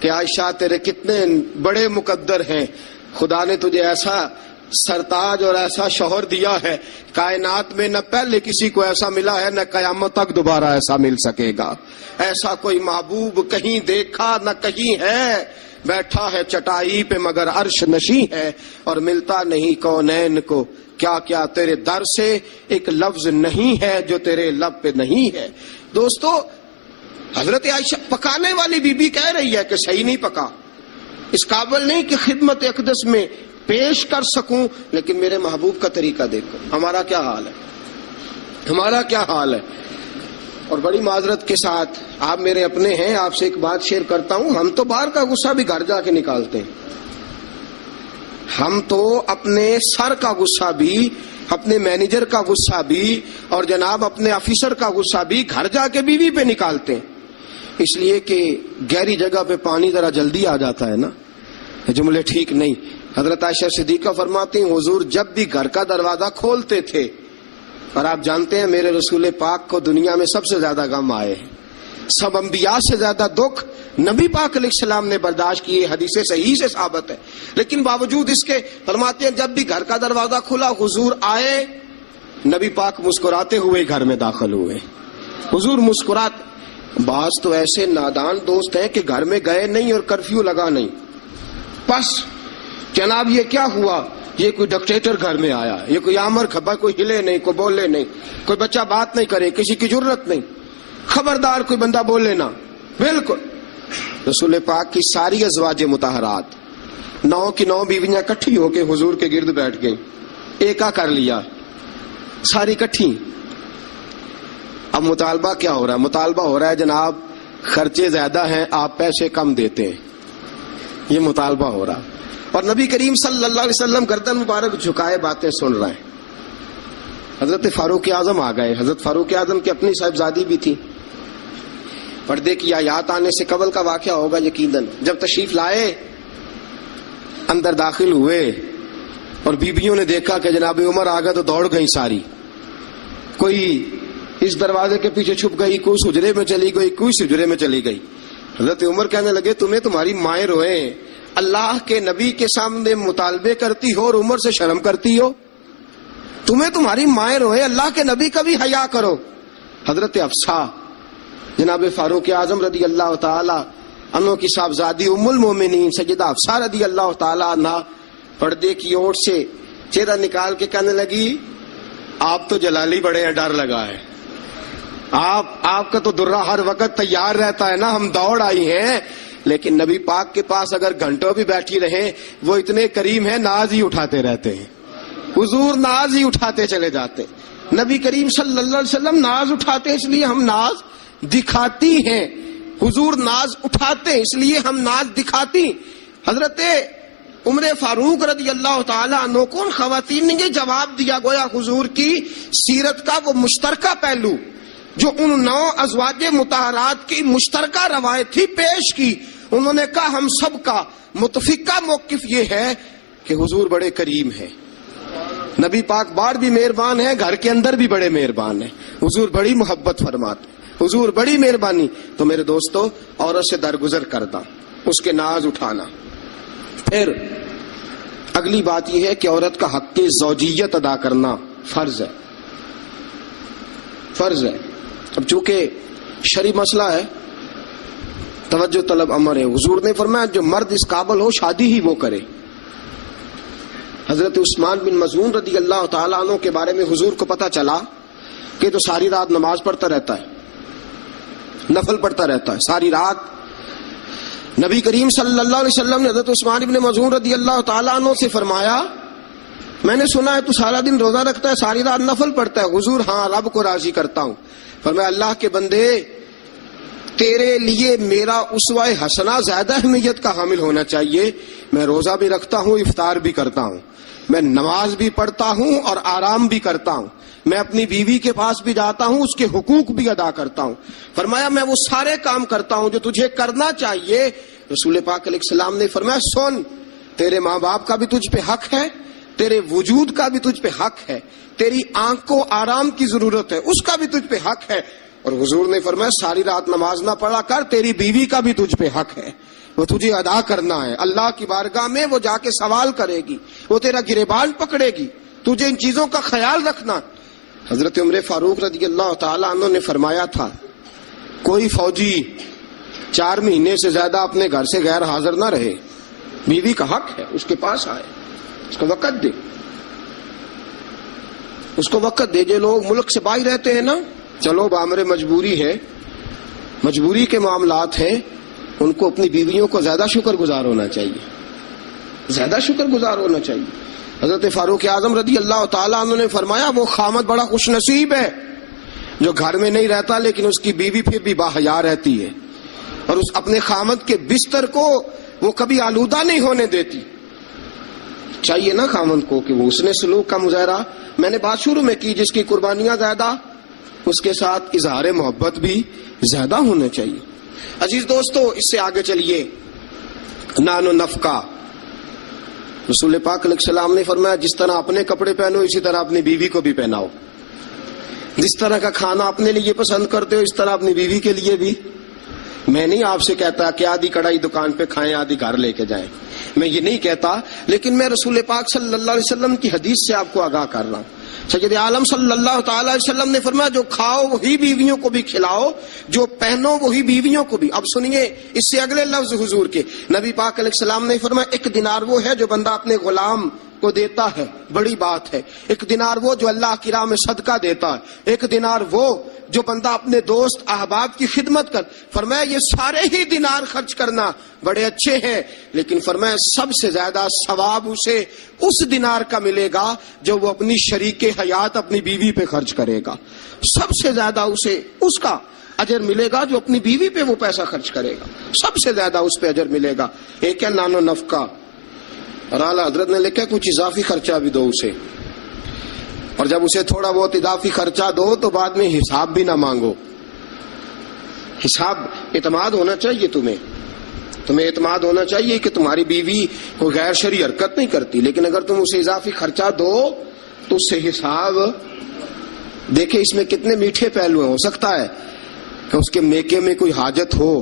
کہ عائشہ تیرے کتنے بڑے مقدر ہیں، خدا نے تجھے ایسا سرتاج اور ایسا شوہر دیا ہے، کائنات میں نہ پہلے کسی کو ایسا ملا ہے، نہ قیامت تک دوبارہ ایسا مل سکے گا. ایسا کوئی محبوب کہیں دیکھا نہ کہیں ہے، بیٹھا ہے چٹائی پہ مگر عرش نشیں ہے، اور ملتا نہیں کونین کو کیا کیا تیرے در سے ایک لفظ نہیں ہے جو تیرے لب پہ نہیں ہے. دوستو حضرت عائشہ پکانے والی بی بی کہہ رہی ہے کہ صحیح نہیں پکا، اس قابل نہیں کہ خدمت اقدس میں پیش کر سکوں، لیکن میرے محبوب کا طریقہ دیکھو. ہمارا کیا حال ہے، ہمارا کیا حال ہے. اور بڑی معذرت کے ساتھ آپ میرے اپنے ہیں، آپ سے ایک بات شیئر کرتا ہوں، ہم تو باہر کا غصہ بھی گھر جا کے نکالتے ہیں. ہم تو اپنے سر کا غصہ بھی، اپنے مینیجر کا غصہ بھی، اور جناب اپنے آفیسر کا غصہ بھی گھر جا کے بیوی پہ نکالتے ہیں. اس لیے کہ گہری جگہ پہ پانی ذرا جلدی آ جاتا ہے نا، جملے ٹھیک نہیں. حضرت عائشہ صدیقہ فرماتی ہیں حضور جب بھی گھر کا دروازہ کھولتے تھے، اور آپ جانتے ہیں میرے رسول پاک کو دنیا میں سب سے زیادہ غم آئے ہیں، سب انبیاء سے زیادہ دکھ نبی پاک علیہ السلام نے برداشت کیے، حدیث صحیح سے ثابت ہے. لیکن باوجود اس کے فرماتے ہیں جب بھی گھر کا دروازہ کھلا حضور آئے، نبی پاک مسکراتے ہوئے گھر میں داخل ہوئے. حضور مسکرات. بعض تو ایسے نادان دوست ہیں کہ گھر میں گئے نہیں اور کرفیو لگا نہیں، بس جناب یہ کیا ہوا، یہ کوئی ڈکٹیٹر گھر میں آیا، یہ کوئی آمر کھپا، کوئی ہلے نہیں، کوئی بولے نہیں، کوئی بچہ بات نہیں کرے، کسی کی جرت نہیں، خبردار کوئی بندہ بولے نہ. بالکل رسول پاک کی ساری ازواج مطہرات 9 کی 9 بیویاں کٹھی ہو کے حضور کے گرد بیٹھ گئی، ایکا کر لیا ساری کٹھی. اب مطالبہ کیا ہو رہا ہے؟ مطالبہ ہو رہا ہے جناب خرچے زیادہ ہیں، آپ پیسے کم دیتے ہیں، یہ مطالبہ ہو رہا. اور نبی کریم صلی اللہ علیہ وسلم گردن مبارک جھکائے باتیں سن رہے ہیں. حضرت فاروق اعظم آ گئے. حضرت فاروق اعظم کی اپنی صاحبزادی بھی تھی. پردے کی آیات آنے سے قبل کا واقعہ ہوگا یقیناً. جب تشریف لائے اندر داخل ہوئے اور بیبیوں نے دیکھا کہ جناب عمر آ گئے تو دوڑ گئی ساری. کوئی اس دروازے کے پیچھے چھپ گئی، کوئی سجرے میں چلی گئی، کوئی سجرے میں چلی گئی. حضرت عمر کہنے لگے تمہیں تمہاری مائیں روئیں، اللہ کے نبی کے سامنے مطالبے کرتی ہو اور عمر سے شرم کرتی ہو، تمہیں تمہاری مائیں روئیں، اللہ کے نبی کا بھی حیا کرو. حضرت حفصہ جناب فاروق اعظم رضی اللہ تعالی عنہ کی صاحبزادی ام المومنین سیدہ حفصہ رضی اللہ تعالی عنہ پردے کی اوٹ سے چہرہ نکال کے کہنے لگی آپ تو جلالی بڑے ہیں، ڈر لگا ہے، آپ کا تو درہ ہر وقت تیار رہتا ہے نا، ہم دوڑ آئی ہیں. لیکن نبی پاک کے پاس اگر گھنٹوں بھی بیٹھی رہیں وہ اتنے کریم ہیں، ناز ہی اٹھاتے رہتے ہیں. حضور ناز ہی اٹھاتے چلے جاتے. نبی کریم صلی اللہ علیہ وسلم ناز اٹھاتے اس لیے ہم ناز دکھاتی ہیں، حضور ناز اٹھاتے اس لیے ہم ناز دکھاتی. حضرت عمر فاروق رضی اللہ تعالیٰ عنہ کو خواتین نے یہ جواب دیا، گویا حضور کی سیرت کا وہ مشترکہ پہلو جو ان 9 ازواج مطہرات کی مشترکہ روایت تھی پیش کی. انہوں نے کہا ہم سب کا متفقہ موقف یہ ہے کہ حضور بڑے کریم ہیں، نبی پاک باہر بھی مہربان ہیں، گھر کے اندر بھی بڑے مہربان ہیں، حضور بڑی محبت فرماتے، حضور بڑی مہربانی. تو میرے دوستو عورت سے درگزر کرنا، اس کے ناز اٹھانا. پھر اگلی بات یہ ہے کہ عورت کا حق زوجیت ادا کرنا فرض ہے، فرض ہے. اب چونکہ شرعی مسئلہ ہے توجہ طلب امر ہے. حضور نے فرمایا جو مرد اس قابل ہو شادی ہی وہ کرے. حضرت عثمان بن مظعون رضی اللہ تعالیٰ عنہ کے بارے میں حضور کو پتا چلا کہ تو ساری رات نماز پڑھتا رہتا ہے، نفل پڑھتا رہتا ہے ساری رات. نبی کریم صلی اللہ علیہ وسلم نے حضرت عثمان بن مظعون رضی اللہ تعالیٰ عنہ سے فرمایا میں نے سنا ہے تو سارا دن روزہ رکھتا ہے، ساری رات نفل پڑھتا ہے۔ حضور ہاں رب کو راضی کرتا ہوں۔ فرمایا اللہ کے بندے تیرے لیے میرا اسوہ حسنہ زیادہ اہمیت کا حامل ہونا چاہیے۔ میں روزہ بھی رکھتا ہوں، افطار بھی کرتا ہوں، میں نماز بھی پڑھتا ہوں اور آرام بھی کرتا ہوں، میں اپنی بیوی کے پاس بھی جاتا ہوں، اس کے حقوق بھی ادا کرتا ہوں۔ فرمایا میں وہ سارے کام کرتا ہوں جو تجھے کرنا چاہیے۔ رسول پاک علیہ السلام نے فرمایا سن، تیرے ماں باپ کا بھی تجھ پہ حق ہے، تیرے وجود کا بھی تجھ پہ حق ہے، تیری آنکھ کو آرام کی ضرورت ہے، اس کا بھی تجھ پہ حق ہے۔ اور حضور نے فرمایا ساری رات نماز نہ پڑھا کر، تیری بیوی کا بھی تجھ پہ حق ہے، وہ تجھے ادا کرنا ہے۔ اللہ کی بارگاہ میں وہ جا کے سوال کرے گی، وہ تیرا گریبان پکڑے گی، تجھے ان چیزوں کا خیال رکھنا۔ حضرت عمر فاروق رضی اللہ تعالی عنہ نے فرمایا تھا کوئی فوجی 4 مہینے سے زیادہ اپنے گھر سے غیر حاضر نہ رہے، بیوی کا حق ہے اس کے پاس آئے، اس کو وقت دے، اس کو وقت دے۔ جو لوگ ملک سے باہر رہتے ہیں نا، چلو بامر مجبوری ہے، مجبوری کے معاملات ہیں، ان کو اپنی بیویوں کو زیادہ شکر گزار ہونا چاہیے، زیادہ شکر گزار ہونا چاہیے۔ حضرت فاروق اعظم رضی اللہ تعالیٰ عنہ نے فرمایا وہ خامد بڑا خوش نصیب ہے جو گھر میں نہیں رہتا لیکن اس کی بیوی پھر بھی باحیا رہتی ہے، اور اس اپنے خامد کے بستر کو وہ کبھی آلودہ نہیں ہونے دیتی۔ چاہیے نا خامد کو کہ وہ اس نے سلوک کا مظاہرہ، میں نے بات شروع میں کی، جس کی قربانیاں زیادہ اس کے ساتھ اظہار محبت بھی زیادہ ہونا چاہیے۔ عزیز دوستو، اس سے آگے چلیے، نان و نفقہ۔ رسول پاک علیہ السلام نے فرمایا جس طرح اپنے کپڑے پہنو اسی طرح اپنی بیوی کو بھی پہناؤ، جس طرح کا کھانا اپنے لیے پسند کرتے ہو اس طرح اپنی بیوی کے لیے بھی۔ میں نہیں آپ سے کہتا کہ آدھی کڑھائی دکان پہ کھائیں آدھی گھر لے کے جائیں، میں یہ نہیں کہتا، لیکن میں رسول پاک صلی اللہ علیہ وسلم کی حدیث سے آپ کو آگاہ کر رہا ہوں۔ سید عالم صلی اللہ تعالی علیہ وسلم نے فرمایا جو کھاؤ وہی بیویوں کو بھی کھلاؤ، جو پہنو وہی بیویوں کو بھی۔ اب سنیے اس سے اگلے لفظ حضور کے، نبی پاک علیہ السلام نے فرمایا 1 دینار وہ ہے جو بندہ اپنے غلام کو دیتا ہے، بڑی بات ہے۔ 1 دینار وہ جو اللہ کی راہ میں صدقہ دیتا ہے، 1 دینار وہ جو بندہ اپنے دوست احباب کی خدمت کر۔ فرمایا یہ سارے ہی دینار خرچ کرنا بڑے اچھے ہیں، لیکن فرمایا سب سے زیادہ ثواب اسے اس دینار کا ملے گا جو وہ اپنی شریک حیات اپنی بیوی پہ خرچ کرے گا، سب سے زیادہ اسے اس کا اجر ملے گا جو اپنی بیوی پہ وہ پیسہ خرچ کرے گا، سب سے زیادہ اس پہ اجر ملے گا۔ ایک ہے نان و نفقہ، اور اعلیٰ حضرت نے لکھا کچھ اضافی خرچہ بھی دو اسے، اور جب اسے تھوڑا بہت اضافی خرچہ دو تو بعد میں حساب بھی نہ مانگو۔ حساب اعتماد ہونا چاہیے، تمہیں اعتماد ہونا چاہیے کہ تمہاری بیوی کوئی غیر شرعی حرکت نہیں کرتی، لیکن اگر تم اسے اضافی خرچہ دو تو اس سے حساب دیکھیں۔ اس میں کتنے میٹھے پہلو ہیں، ہو سکتا ہے کہ اس کے میکے میں کوئی حاجت ہو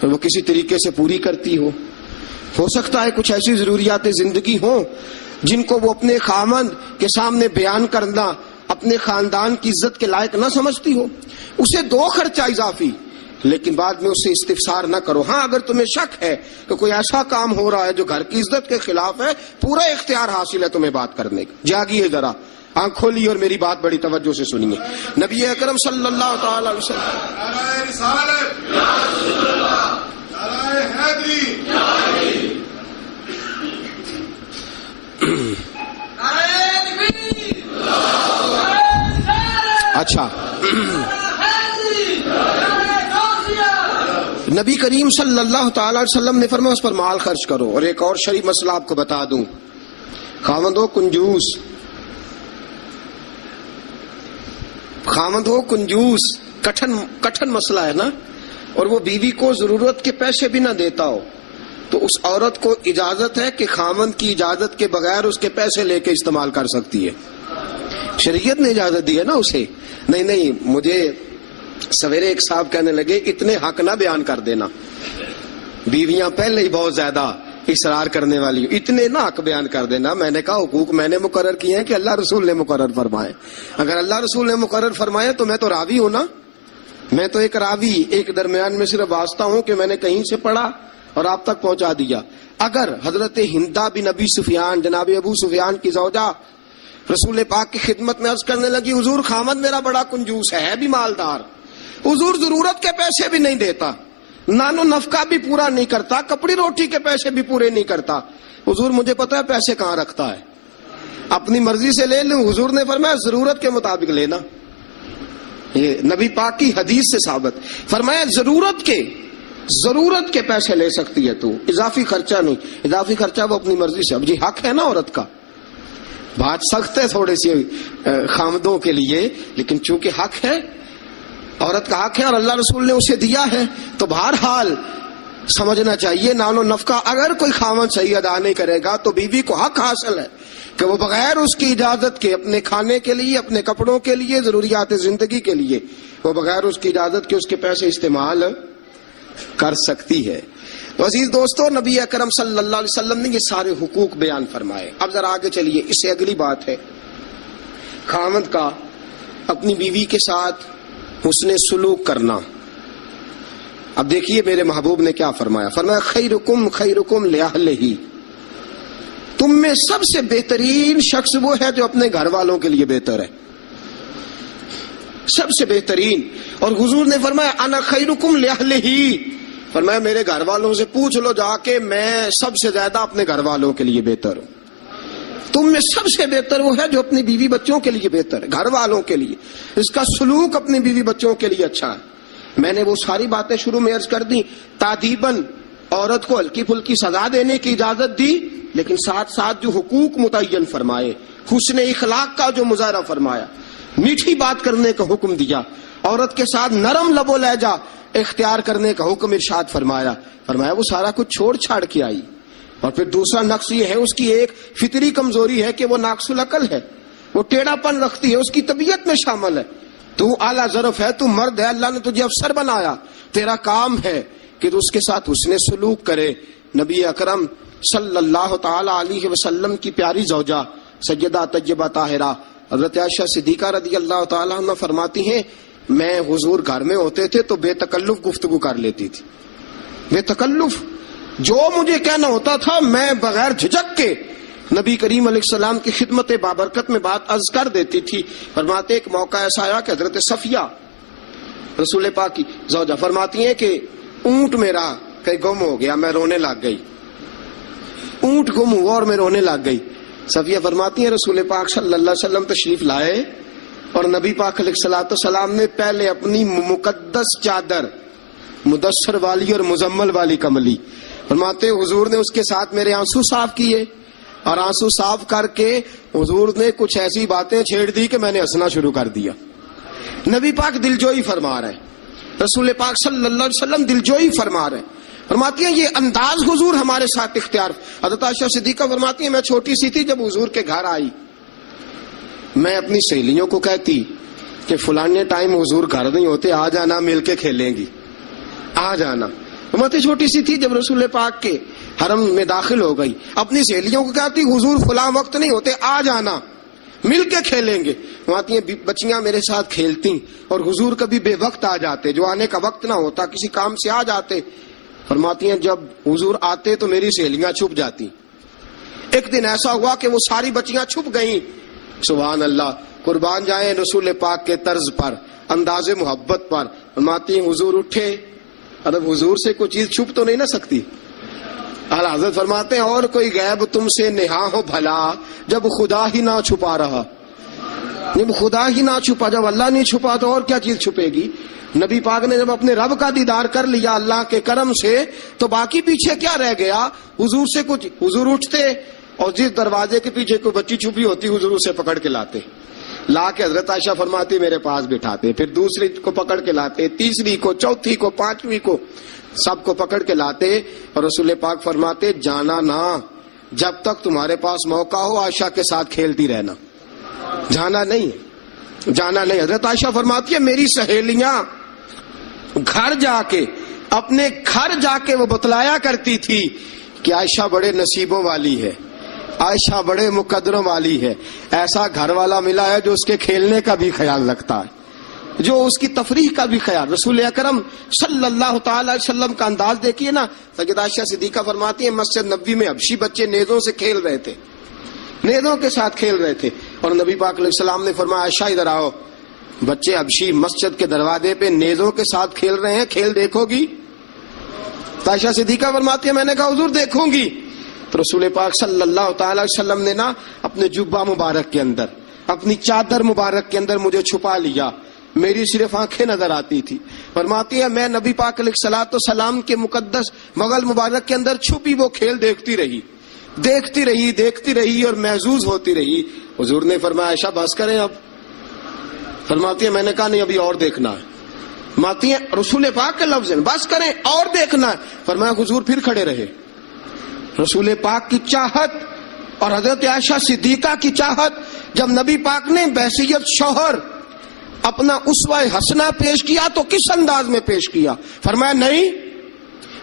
اور وہ کسی طریقے سے پوری کرتی ہو سکتا ہے کچھ ایسی ضروریات زندگی ہوں جن کو وہ اپنے خامند کے سامنے بیان کرنا اپنے خاندان کی عزت کے لائق نہ سمجھتی ہو، اسے دو خرچہ اضافی، لیکن بعد میں اس سے استفسار نہ کرو۔ ہاں اگر تمہیں شک ہے کہ کوئی ایسا کام ہو رہا ہے جو گھر کی عزت کے خلاف ہے، پورا اختیار حاصل ہے تمہیں بات کرنے کا۔ جاگیے ذرا، آنکھ کھولیے اور میری بات بڑی توجہ سے سنیے۔ نبی اکرم صلی اللہ تعالی علیہ وسلم اچھا، نبی کریم صلی اللہ تعالی علیہ وسلم نے فرمایا اس پر مال خرچ کرو۔ اور ایک اور شرعی مسئلہ آپ کو بتا دوں، خاوند ہو کنجوس، کٹھن مسئلہ ہے نا، اور وہ بیوی کو ضرورت کے پیسے بھی نہ دیتا ہو، تو اس عورت کو اجازت ہے کہ خاوند کی اجازت کے بغیر اس کے پیسے لے کے استعمال کر سکتی ہے۔ شریعت نے اجازت دی ہے نا اسے۔ نہیں، مجھے سویرے ایک صاحب کہنے لگے اتنے حق نہ بیان کر دینا، بیویاں پہلے ہی بہت زیادہ اصرار کرنے والی، اتنے نہ حق بیان کر دینا۔ میں نے کہا حقوق میں نے مقرر کیے ہیں کہ اللہ رسول نے مقرر فرمائے؟ اگر اللہ رسول نے مقرر فرمائے تو میں تو راوی ہوں نا، میں تو ایک راوی، ایک درمیان میں صرف واسطہ ہوں کہ میں نے کہیں سے پڑھا اور آپ تک پہنچا دیا۔ اگر حضرت ہندا بن ابی سفیان، جناب ابو سفیان کی زوجہ، رسول پاک کی خدمت میں عرض کرنے لگی حضور خامد میرا بڑا کنجوس ہے بھی مالدار، حضور ضرورت کے پیسے بھی نہیں دیتا، نان و نفقہ بھی پورا نہیں کرتا، کپڑی روٹی کے پیسے بھی پورے نہیں کرتا، حضور مجھے پتا ہے پیسے کہاں رکھتا ہے، اپنی مرضی سے لے لوں، حضور نے فرمایا ضرورت کے مطابق لینا. یہ نبی پاک کی حدیث سے ثابت. فرمایا ضرورت کے پیسے لے سکتی ہے تو، اضافی خرچہ نہیں. اضافی خرچہ وہ اپنی مرضی سے. اب جی حق ہے نا عورت کا، بات سخت ہے تھوڑی سی خامدوں کے لیے، لیکن چونکہ حق ہے، عورت کا حق ہے اور اللہ رسول نے اسے دیا ہے، تو بہرحال سمجھنا چاہیے نان و نفقہ اگر کوئی خاوند صحیح ادا نہیں کرے گا تو بیوی کو حق حاصل ہے کہ وہ بغیر اس کی اجازت کے اپنے کھانے کے لیے، اپنے کپڑوں کے لیے، ضروریات زندگی کے لیے، وہ بغیر اس کی اجازت کے اس کے پیسے استعمال کر سکتی ہے. تو عزیز دوستو، نبی اکرم صلی اللہ علیہ وسلم نے یہ سارے حقوق بیان فرمائے. اب ذرا آگے چلیے، اس سے اگلی بات ہے خاوند کا اپنی بیوی کے ساتھ حسن سلوک کرنا. اب دیکھیے میرے محبوب نے کیا فرمایا. فرمایا خیرکم لأہلہ، تم میں سب سے بہترین شخص وہ ہے جو اپنے گھر والوں کے لیے بہتر ہے، سب سے بہترین. اور حضور نے فرمایا انا خیرکم لأہلہ، فرمایا میرے گھر والوں سے پوچھ لو جا کے، میں سب سے زیادہ اپنے گھر والوں کے لیے بہتر ہوں. تم میں سب سے بہتر وہ ہے جو اپنی بیوی بچوں کے لیے بہتر ہے، گھر والوں کے لیے، اس کا سلوک اپنی بیوی بچوں کے لیے اچھا ہے. میں نے وہ ساری باتیں شروع میں عرض کر دی. تادیباً عورت کو ہلکی پھلکی سزا دینے کی اجازت دی، لیکن ساتھ ساتھ جو حقوق متعین فرمائے، حسن اخلاق کا جو مظاہرہ فرمایا، میٹھی بات کرنے کا حکم دیا، عورت کے ساتھ نرم لب و لہجہ اختیار کرنے کا حکم ارشاد فرمایا. فرمایا وہ سارا کچھ چھوڑ چھاڑ کے آئی. اور پھر دوسرا نقص یہ ہے، اس کی ایک فطری کمزوری ہے کہ وہ ناقص العقل ہے، وہ ٹیڑھا پن رکھتی ہے، اس کی طبیعت میں شامل ہے. تو اعلیٰ ظرف ہے، تو مرد ہے، اللہ نے تجھے افسر بنایا، تیرا کام ہے کہ تو اس کے ساتھ حسن سلوک کرے. نبی اکرم صلی اللہ تعالی علیہ وسلم کی پیاری زوجہ سیدہ طیبہ طاہرہ حضرت عائشہ صدیقہ رضی اللہ تعالی عنہ فرماتی ہیں میں حضور گھر میں ہوتے تھے تو بے تکلف گفتگو کر لیتی تھی. بے تکلف جو مجھے کہنا ہوتا تھا میں بغیر جھجک کے نبی کریم علیہ السلام کی خدمت بابرکت میں بات عرض کر دیتی تھی. فرماتے ایک موقع ایسا آیا کہ حضرت صفیہ رسول پاک کی زوجہ فرماتی ہیں کہ اونٹ میرا کہیں گم ہو گیا، میں رونے لگ گئی. اونٹ گم ہوا اور میں رونے لگ گئی. صفیہ فرماتی ہیں رسول پاک صلی اللہ علیہ وسلم تشریف لائے اور نبی پاک علیہ الصلوۃ والسلام نے پہلے اپنی مقدس چادر مدثر والی اور مزمل والی کملی، فرماتے حضور نے اس کے ساتھ میرے آنسو صاف کیے اور آنسو صاف کر کے حضور نے کچھ ایسی باتیں چھیڑ دی کہ میں نے ہنسنا شروع کر دیا. نبی پاک دلجوئی فرما رہے، رسول پاک صلی اللہ علیہ وسلم دلجوئی فرما رہے. فرماتی ہیں یہ انداز حضور ہمارے ساتھ اختیار. حضرت عائشہ صدیقہ فرماتی ہیں میں چھوٹی سی تھی جب حضور کے گھر آئی، میں اپنی سہیلیوں کو کہتی کہ فلانے ٹائم حضور گھر نہیں ہوتے، آ جانا مل کے کھیلیں گی، آ جانا. فرماتی چھوٹی سی تھی جب رسول پاک کے حرم میں داخل ہو گئی، اپنی سہیلیوں کو کہتی حضور فلاں وقت نہیں ہوتے، آ جانا مل کے کھیلیں گے. فرماتی ہیں بچیاں میرے ساتھ کھیلتی اور حضور کبھی بے وقت آ جاتے، جو آنے کا وقت نہ ہوتا کسی کام سے آ جاتے. فرماتی ہیں جب حضور آتے تو میری سہیلیاں چھپ جاتی. ایک دن ایسا ہوا کہ وہ ساری بچیاں چھپ گئیں. سبحان اللہ، قربان جائیں رسول پاک کے طرز پر، انداز محبت پر. فرماتی ہیں حضور اٹھے، اب حضور سے کوئی چیز چھپ تو نہیں نہ سکتی. اعلیٰ حضرت فرماتے ہیں اور کوئی غیب تم سے نہا ہو بھلا جب خدا ہی نہ چھپا رہا. جب خدا ہی نہ چھپا، جب اللہ نہیں چھپا تو اور کیا چیز چھپے گی. نبی پاک نے جب اپنے رب کا دیدار کر لیا اللہ کے کرم سے تو باقی پیچھے کیا رہ گیا. حضور سے کچھ، حضور اٹھتے اور جس دروازے کے پیچھے کوئی بچی چھپی ہوتی حضور اسے پکڑ کے لاتے، لا کے حضرت عائشہ فرماتی میرے پاس بٹھاتے، پھر دوسری کو پکڑ کے لاتے، تیسری کو، چوتھی کو، پانچویں کو، سب کو پکڑ کے لاتے. اور رسول پاک فرماتے جانا نہ، جب تک تمہارے پاس موقع ہو عائشہ کے ساتھ کھیلتی رہنا، جانا نہیں، جانا نہیں. حضرت عائشہ فرماتی ہے میری سہیلیاں گھر جا کے، اپنے گھر جا کے وہ بتلایا کرتی تھی کہ عائشہ بڑے نصیبوں والی ہے، عائشہ بڑے مقدروں والی ہے، ایسا گھر والا ملا ہے جو اس کے کھیلنے کا بھی خیال رکھتا ہے، جو اس کی تفریح کا بھی خیال. رسول اکرم صلی اللہ تعالی علیہ وسلم کا انداز دیکھیے نا. سیدہ عائشہ صدیقہ فرماتی ہیں مسجد نبوی میں حبشی بچے نیزوں سے کھیل رہے تھے، نیزوں کے ساتھ کھیل رہے تھے، اور نبی پاک علیہ السلام نے فرمایا عائشہ ادھر آؤ، بچے حبشی مسجد کے دروازے پہ نیزوں کے ساتھ کھیل رہے ہیں، کھیل دیکھو گی. عائشہ صدیقہ فرماتی ہے میں نے کہا حضور دیکھوں گی. تو رسول پاک صلی اللہ تعالی وسلم نے نا اپنے جبہ مبارک کے اندر، اپنی چادر مبارک کے اندر مجھے چھپا لیا، میری صرف آنکھیں نظر آتی تھی. فرماتی ہے میں نبی پاک علیہ الصلوۃ والسلام کے مقدس مغل مبارک کے اندر چھپی وہ کھیل دیکھتی رہی اور محظوظ ہوتی رہی. حضور نے فرمایا عائشہ بس کریں اب. فرماتی ہے میں نے کہا نہیں ابھی اور دیکھنا ہے. فرماتی ہے رسول پاک کے لفظ ہیں بس کریں اور دیکھنا ہے. فرمایا حضور پھر کھڑے رہے. رسول پاک کی چاہت اور حضرت عائشہ صدیقہ کی چاہت، جب نبی پاک نے بحیثیت شوہر اپنا اسوہ حسنہ پیش کیا تو کس انداز میں پیش کیا؟ فرمایا نہیں،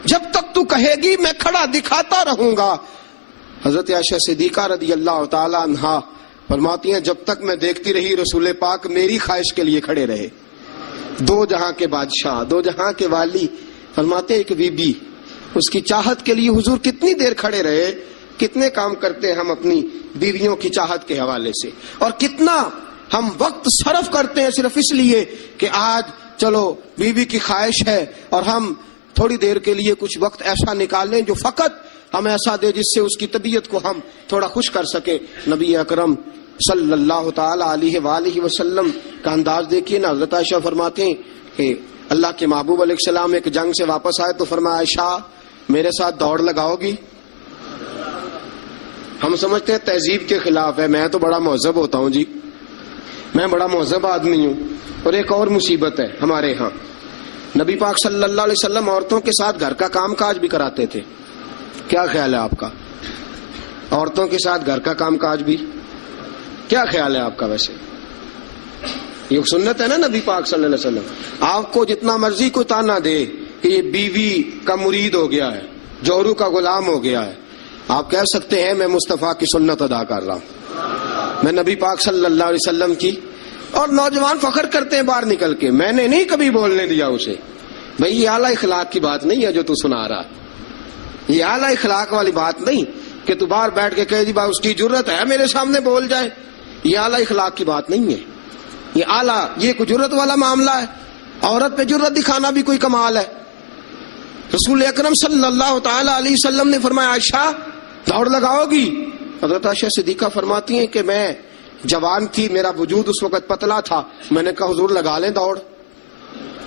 جب تک تو کہے گی میں کھڑا دکھاتا رہوں گا. حضرت عائشہ صدیقہ رضی اللہ تعالی عنہا فرماتی ہیں جب تک میں دیکھتی رہی رسول پاک میری خواہش کے لیے کھڑے رہے. دو جہاں کے بادشاہ، دو جہاں کے والی. فرماتے ایک بی بی، اس کی چاہت کے لیے حضور کتنی دیر کھڑے رہے. کتنے کام کرتے ہیں ہم اپنی بیویوں کی چاہت کے حوالے سے، اور کتنا ہم وقت صرف کرتے ہیں صرف اس لیے کہ آج چلو بیوی کی خواہش ہے اور ہم تھوڑی دیر کے لیے کچھ وقت ایسا نکال لیں جو فقط ہم ایسا دے جس سے اس کی طبیعت کو ہم تھوڑا خوش کر سکے. نبی اکرم صلی اللہ تعالی علیہ وآلہ وسلم کا انداز دیکھیے نا. حضرت عائشہ فرماتے ہیں کہ اللہ کے محبوب علیہ السلام ایک جنگ سے واپس آئے تو فرمایا عائشہ میرے ساتھ دوڑ لگاؤ گی؟ ہم سمجھتے ہیں تہذیب کے خلاف ہے. میں تو بڑا مہذب ہوتا ہوں جی، میں بڑا مہذب آدمی ہوں. اور ایک اور مصیبت ہے ہمارے ہاں، نبی پاک صلی اللہ علیہ وسلم عورتوں کے ساتھ گھر کا کام کاج بھی کراتے تھے. کیا خیال ہے آپ کا؟ عورتوں کے ساتھ گھر کا کام کاج بھی کیا خیال ہے آپ کا؟ ویسے یہ سنت ہے نا نبی پاک صلی اللہ علیہ وسلم. آپ کو جتنا مرضی کوئی تانا دے کہ یہ بیوی کا مرید ہو گیا ہے، جورو کا غلام ہو گیا ہے، آپ کہہ سکتے ہیں میں مصطفیٰ کی سنت ادا کر رہا ہوں، میں نبی پاک صلی اللہ علیہ وسلم کی. اور نوجوان فخر کرتے ہیں باہر نکل کے، میں نے نہیں کبھی بولنے دیا اسے. بھئی یہ اعلیٰ اخلاق کی بات نہیں ہے جو تو سنا رہا، یہ اعلیٰ اخلاق والی بات نہیں کہ تو باہر بیٹھ کے کہے جی بھائی اس کی جرت ہے میرے سامنے بول جائے. یہ اعلیٰ اخلاق کی بات نہیں ہے. یہ اعلیٰ، یہ کوئی جرت والا معاملہ ہے. عورت پہ جرت دکھانا بھی کوئی کمال ہے. رسول اکرم صلی اللہ تعالی علیہ وسلم نے فرمایا عائشہ دوڑ لگاؤ گی؟ حضرت عائشہ صدیقہ فرماتی ہیں کہ میں جوان تھی، میرا وجود اس وقت پتلا تھا. میں نے کہا حضور لگا لیں دوڑ.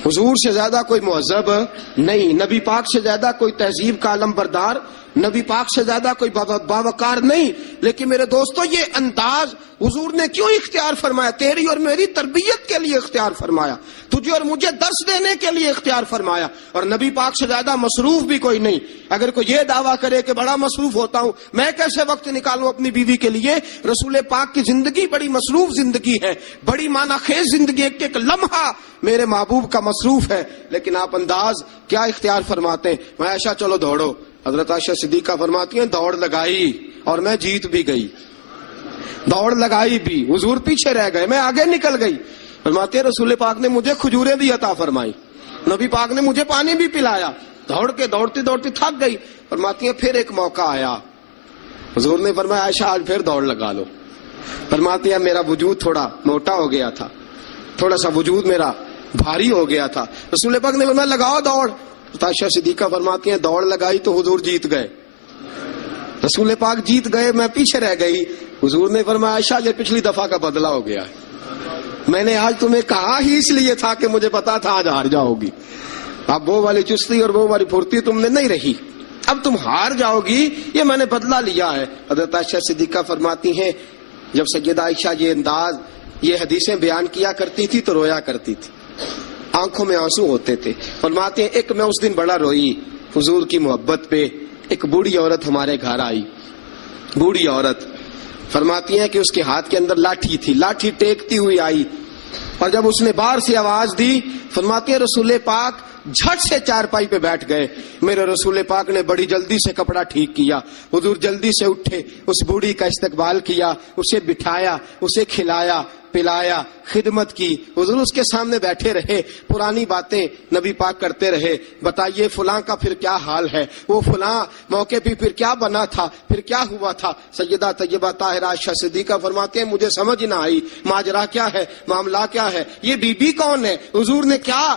حضور سے زیادہ کوئی مہذب نہیں، نبی پاک سے زیادہ کوئی تہذیب کا علم بردار، نبی پاک سے زیادہ کوئی باوقار نہیں. لیکن میرے دوستو یہ انداز حضور نے کیوں اختیار فرمایا؟ تیری اور میری تربیت کے لیے اختیار فرمایا، تجھے اور مجھے درس دینے کے لیے اختیار فرمایا. اور نبی پاک سے زیادہ مصروف بھی کوئی نہیں. اگر کوئی یہ دعویٰ کرے کہ بڑا مصروف ہوتا ہوں، میں کیسے وقت نکالوں اپنی بیوی کے لیے؟ رسول پاک کی زندگی بڑی مصروف زندگی ہے، بڑی معنی خیز زندگی، ایک ایک لمحہ میرے محبوب کا مصروف ہے. لیکن آپ انداز کیا اختیار فرماتے ہیں؟ میں عائشہ چلو دوڑو. حضرت عائشہ صدیقہ فرماتی ہیں دوڑ لگائی اور میں جیت بھی گئی. دوڑ لگائی بھی، حضور پیچھے رہ گئے، میں آگے نکل گئی. فرماتے ہیں رسول پاک نے مجھے کھجوریں بھی عطا فرمائی، نبی پاک نے مجھے پانی بھی پلایا. دوڑتی تھک گئی. فرماتی ہیں پھر ایک موقع آیا، حضور نے فرمایا عائشہ آج پھر دوڑ لگا لو. فرماتی ہے میرا وجود تھوڑا موٹا ہو گیا تھا، تھوڑا سا وجود میرا بھاری ہو گیا تھا. رسول پاک نے فرمایا لگاؤ دوڑ. عائشہ صدیقہ فرماتی ہیں دوڑ لگائی تو حضور جیت گئے. رسول پاک جیت گئے، میں پیچھے رہ گئی. حضور نے فرمایا عائشہ یہ پچھلی دفعہ کا بدلہ ہو گیا ہے، میں نے آج تمہیں کہا ہی اس لیے تھا کہ مجھے پتا تھا آج ہار جاؤ گی. اب وہ والی چستی اور وہ والی پھرتی تم نے نہیں رہی، اب تم ہار جاؤ گی، یہ میں نے بدلہ لیا ہے. حضرت عائشہ صدیقہ فرماتی ہیں جب سیدہ عائشہ یہ انداز، یہ حدیثیں بیان کیا کرتی تھی تو رویا کرتی تھی، آنکھوں میں آنسو ہوتے تھے. فرماتے ہیں ایک میں اس دن بڑا روئی حضور کی محبت پہ. ایک بوڑھی عورت ہمارے گھر آئی، بوڑھی عورت. فرماتی ہیں کہ اس کے ہاتھ کے اندر لاٹھی تھی، لاٹھی ٹیکتی ہوئی آئی، اور جب اس نے باہر سے آواز دی، فرماتے ہیں رسول پاک جھٹ سے چارپائی پہ بیٹھ گئے. میرے رسول پاک نے بڑی جلدی سے کپڑا ٹھیک کیا. حضور جلدی سے اٹھے، اس بوڑھی کا استقبال کیا، اسے بٹھایا، اسے کھلایا پلایا، خدمت کی. حضور اس کے سامنے بیٹھے رہے، پرانی باتیں نبی پاک کرتے رہے. بتائیے فلاں کا پھر کیا حال ہے، وہ فلاں موقع پہ پھر کیا بنا تھا، پھر کیا ہوا تھا. سیدہ طیبہ طاہرہ عائشہ صدیقہ فرماتے ہیں مجھے سمجھ نہ آئی ماجرا کیا ہے، معاملہ کیا ہے، یہ بی بی کون ہے، حضور نے کیا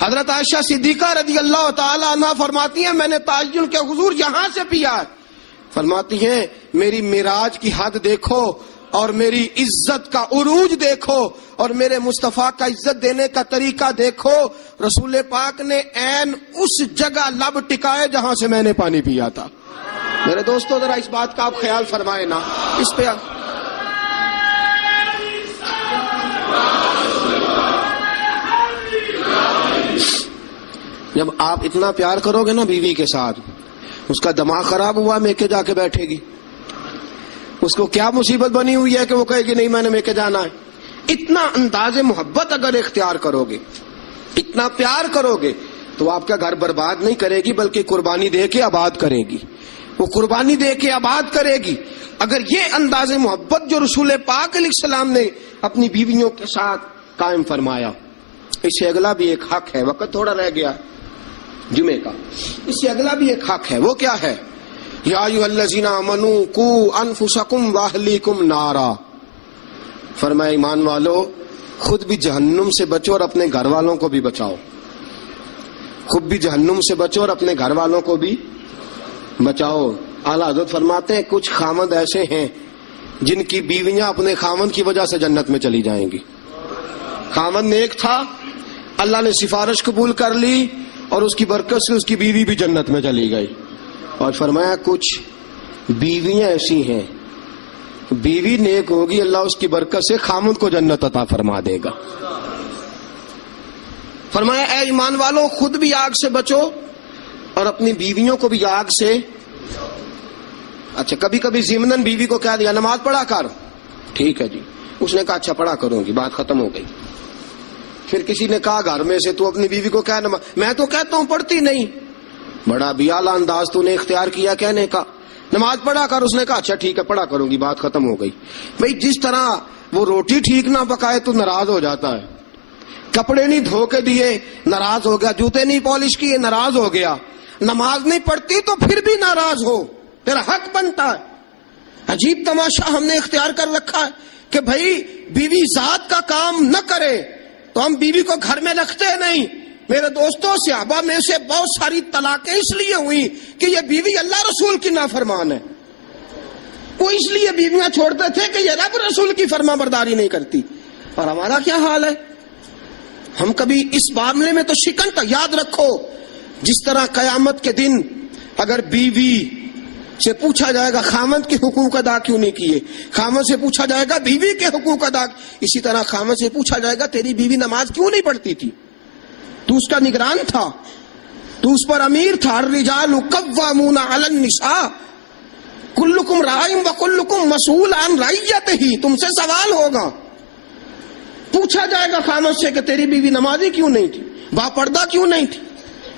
حضرت عائشہ صدیقہ رضی اللہ تعالی عنہ فرماتی ہیں میں نے تعین کے حضور یہاں سے پیا ہے. فرماتی ہیں میری معراج کی حد دیکھو اور میری عزت کا عروج دیکھو اور میرے مصطفیٰ کا عزت دینے کا طریقہ دیکھو. رسول پاک نے عین اس جگہ لب ٹکائے جہاں سے میں نے پانی پیا تھا. میرے دوستو ذرا اس بات کا آپ خیال فرمائیں نا. اس پہ جب آپ اتنا پیار کرو گے نا بیوی کے ساتھ، اس کا دماغ خراب ہوا میکے جا کے بیٹھے گی. اس کو کیا مصیبت بنی ہوئی ہے کہ وہ کہے گی نہیں میں نے میکے جانا ہے. اتنا انداز محبت اگر اختیار کرو گے، اتنا پیار کرو گے، تو آپ کا گھر برباد نہیں کرے گی بلکہ قربانی دے کے آباد کرے گی. وہ قربانی دے کے آباد کرے گی. اگر یہ انداز محبت جو رسول پاک علیہ السلام نے اپنی بیویوں کے ساتھ قائم فرمایا. اس سے اگلا بھی ایک حق ہے، وقت تھوڑا رہ گیا جمعے کا. اس سے اگلا بھی ایک حق ہے. وہ کیا ہے؟ یا ایھا الذین آمنوا قوا انفسکم واہلیکم نارا. فرمایا ایمان والو خود بھی جہنم سے بچو اور اپنے گھر والوں کو بھی بچاؤ. خود بھی جہنم سے بچو اور اپنے گھر والوں کو بھی بچاؤ. اعلیٰ حضرت فرماتے ہیں کچھ خامند ایسے ہیں جن کی بیویاں اپنے خامند کی وجہ سے جنت میں چلی جائیں گی. خامند نیک تھا، اللہ نے سفارش قبول کر لی اور اس کی برکت سے اس کی بیوی بھی جنت میں چلی گئی. اور فرمایا کچھ بیویاں ایسی ہیں، بیوی نیک ہوگی اللہ اس کی برکت سے خامند کو جنت عطا فرما دے گا. فرمایا اے ایمان والو خود بھی آگ سے بچو اور اپنی بیویوں کو بھی آگ سے. اچھا کبھی کبھی ضمناً بیوی کو کہہ دیا نماز پڑھا کر، ٹھیک ہے جی. اس نے کہا اچھا پڑھا کروں گی، بات ختم ہو گئی. پھر کسی نے کہا گھر میں سے تو اپنی بیوی کو کہہ نماز، میں تو کہتا ہوں پڑھتی نہیں. بڑا بھی اعلیٰ انداز تو نے اختیار کیا کہنے کا، نماز پڑھا کر. اس نے کہا اچھا ٹھیک ہے پڑھا کروں گی، بات ختم ہو گئی. بھئی جس طرح وہ روٹی ٹھیک نہ پکائے تو ناراض ہو جاتا ہے، کپڑے نہیں دھو کے دیے ناراض ہو گیا، جوتے نہیں پالش کیے ناراض ہو گیا، نماز نہیں پڑھتی تو پھر بھی ناراض ہو، تیرا حق بنتا ہے. عجیب تماشا ہم نے اختیار کر رکھا ہے کہ بھئی بیوی ذات کا کام نہ کرے تو ہم بیوی کو گھر میں رکھتے نہیں. میرے دوستوں صحابہ میں سے بہت ساری طلاقیں اس لیے ہوئی کہ یہ بیوی اللہ رسول کی نافرمان ہے. وہ اس لیے بیویاں چھوڑتے تھے کہ یہ رب رسول کی فرما برداری نہیں کرتی. اور ہمارا کیا حال ہے؟ ہم کبھی اس معاملے میں تو شکن تک یاد رکھو. جس طرح قیامت کے دن اگر بیوی سے پوچھا جائے گا خامند کے حقوق ادا کیوں نہیں کیے، خامند سے پوچھا جائے گا بیوی کے حقوق ادا، اسی طرح خامند سے پوچھا جائے گا تیری بیوی نماز کیوں نہیں پڑھتی تھی، تو اس کا نگران تھا، تو اس پر امیر تھا. الرجال قوامون علی النساء کلکم راع وکلکم مسئول عن رعیتہ. تم سے سوال ہوگا، پوچھا جائے گا خامد سے کہ تیری بیوی نمازی کیوں نہیں تھی، با پردہ کیوں نہیں تھی.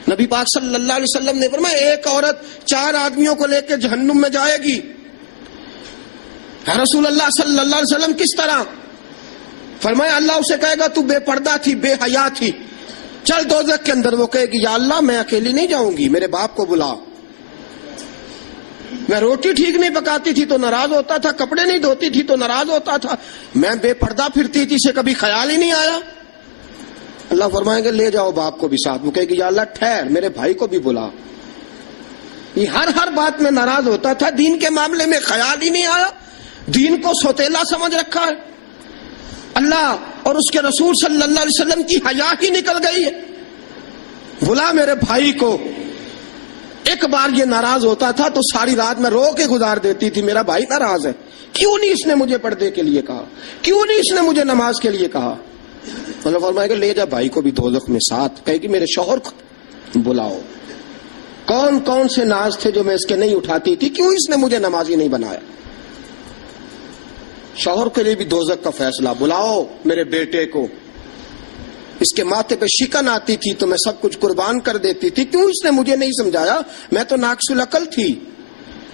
نبی پاک صلی اللہ علیہ وسلم نے فرمایا ایک عورت 4 آدمیوں کو لے کے جہنم میں جائے گی. رسول اللہ صلی اللہ علیہ وسلم کس طرح؟ فرمایا اللہ اسے کہے گا تو بے پردہ تھی، بے حیا تھی، چل دوزخ کے اندر. وہ کہے گی یا اللہ میں اکیلی نہیں جاؤں گی، میرے باپ کو بلا. میں روٹی ٹھیک نہیں پکاتی تھی تو ناراض ہوتا تھا، کپڑے نہیں دھوتی تھی تو ناراض ہوتا تھا، میں بے پردہ پھرتی تھی سے کبھی خیال ہی نہیں آیا. اللہ فرمائیں گے لے جاؤ باپ کو بھی ساتھ. وہ کہے گی یا اللہ ٹھہر میرے بھائی کو بھی بلا. یہ ہر بات میں ناراض ہوتا تھا، دین کے معاملے میں خیال ہی نہیں آیا، دین کو سوتیلا سمجھ رکھا ہے. اللہ اور اس کے رسول صلی اللہ علیہ وسلم کی حیا ہی نکل گئی ہے. بلا میرے بھائی کو. ایک بار یہ ناراض ہوتا تھا تو ساری رات میں رو کے گزار دیتی تھی، میرا بھائی ناراض ہے، کیوں نہیں اس نے مجھے پردے کے لیے کہا، کیوں نہیں اس نے مجھے نماز کے لیے کہا. اللہ فرمائے گا لے جا بھائی کو بھی دوزخ میں ساتھ. کہے کہ میرے شوہر کو بلاؤ، کون کون سے ناز تھے جو میں اس کے نہیں اٹھاتی تھی، کیوں اس نے مجھے نمازی نہیں بنایا. شوہر کے لیے بھی دوزخ کا فیصلہ. بلاؤ میرے بیٹے کو، اس کے ماتھے پہ شکن آتی تھی تو میں سب کچھ قربان کر دیتی تھی، کیوں اس نے مجھے نہیں سمجھایا. میں تو ناقص العقل تھی،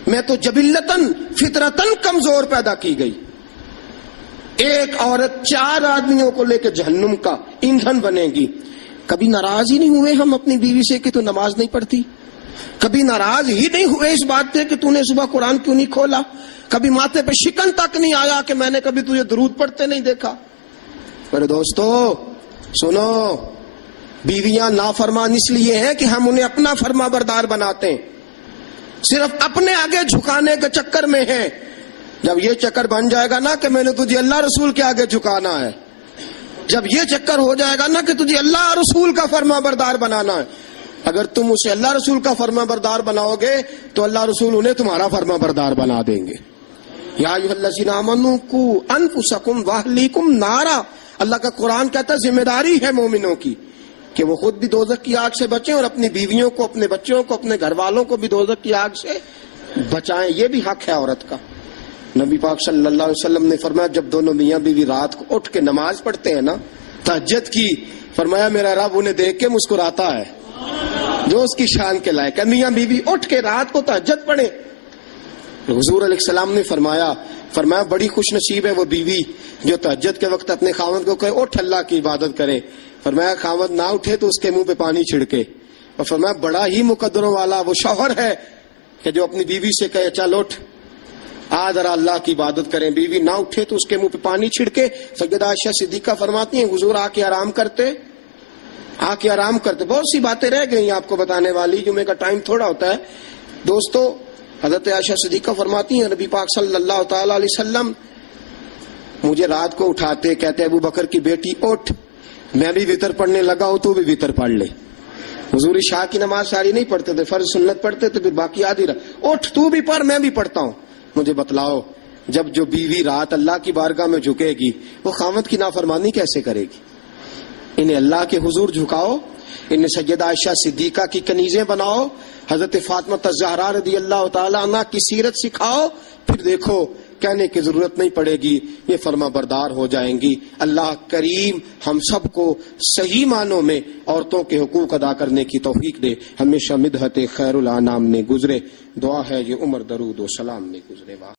میں تو جبلتاً فطرتاً کمزور پیدا کی گئی. ایک عورت 4 آدمیوں کو لے کے جہنم کا ایندھن بنے گی. کبھی ناراض ہی نہیں ہوئے ہم اپنی بیوی سے کہ تو نماز نہیں پڑھتی، کبھی ناراض ہی نہیں ہوئے اس بات سے کہ تو نے صبح قرآن کیوں نہیں کھولا، کبھی ماتھے پہ شکن تک نہیں آیا کہ میں نے کبھی تجھے درود پڑھتے نہیں دیکھا. میرے دوستو سنو، بیویاں نافرمان اس لیے ہیں کہ ہم انہیں اپنا فرما بردار بناتے ہیں، صرف اپنے آگے جھکانے کے چکر میں ہیں۔ جب یہ چکر بن جائے گا نا کہ میں نے تجھے اللہ رسول کے آگے جھکانا ہے، جب یہ چکر ہو جائے گا نا کہ تجھے اللہ رسول کا فرما بردار بنانا ہے، اگر تم اسے اللہ رسول کا فرما بردار بناؤ گے تو اللہ رسول انہیں تمہارا فرما بردار بنا دیں گے۔ یا ایھا الذین آمنوا قوا انفسکم واہلیکم نارا، اللہ کا قرآن کہتا ہے ذمہ داری ہے مومنوں کی کہ وہ خود بھی دوزخ کی آگ سے بچیں اور اپنی بیویوں کو، اپنے بچوں کو، اپنے گھر والوں کو بھی دوزخ کی آگ سے بچائیں۔ یہ بھی حق ہے عورت کا۔ نبی پاک صلی اللہ علیہ وسلم نے فرمایا جب دونوں میاں بیوی رات کو اٹھ کے نماز پڑھتے ہیں نا تہجد کی، فرمایا میرا رب انہیں دیکھ کے مسکراتا ہے جو اس کی شان کے لائق ہے۔ میاں بیوی اٹھ کے رات کو تہجد پڑھے۔ حضور علیہ السلام نے فرمایا بڑی خوش نصیب ہے وہ بیوی جو تہجد کے وقت اپنے خاوند کو کہے اٹھ اللہ کی عبادت کرے۔ فرمایا خاوند نہ اٹھے تو اس کے منہ پہ پانی چھڑکے، اور فرمایا بڑا ہی مقدروں والا وہ شوہر ہے کہ جو اپنی بیوی سے کہے چل اٹھ آ ذرا اللہ کی عبادت کریں، بیوی نہ اٹھے تو اس کے منہ پہ پانی چھڑکے۔ سیدہ عائشہ صدیقہ فرماتی ہیں حضور آ کے آرام کرتے۔ بہت سی باتیں رہ گئی آپ کو بتانے والی، جمعے کا ٹائم تھوڑا ہوتا ہے دوستو۔ حضرت عائشہ صدیقہ فرماتی ہیں نبی پاک صلی اللہ تعالی علیہ وسلم مجھے رات کو اٹھاتے، کہتے ابو بکر کی بیٹی اٹھ، میں بھی وتر پڑھنے لگا ہوں تو بھی وتر پڑھ لے۔ حضور عشاء کی نماز ساری نہیں پڑھتے تھے، فرض سنت پڑھتے تھے، پھر باقی آدھی رات اٹھ تو بھی پڑھ میں بھی پڑھتا ہوں۔ مجھے بتلاؤ جب جو بیوی رات اللہ کی بارگاہ میں جھکے گی وہ خاوند کی نافرمانی کیسے کرے گی؟ انہیں اللہ کے حضور جھکاؤ، انہیں سیدہ عائشہ صدیقہ کی کنیزیں بناؤ، حضرت فاطمہ الزہرا رضی اللہ تعالی عنہا کی سیرت سکھاؤ، پھر دیکھو کہنے کی ضرورت نہیں پڑے گی، یہ فرما بردار ہو جائیں گی۔ اللہ کریم ہم سب کو صحیح معنوں میں عورتوں کے حقوق ادا کرنے کی توفیق دے۔ ہمیشہ مدحت خیر الانام نے گزرے، دعا ہے یہ عمر درود و سلام نے گزرے۔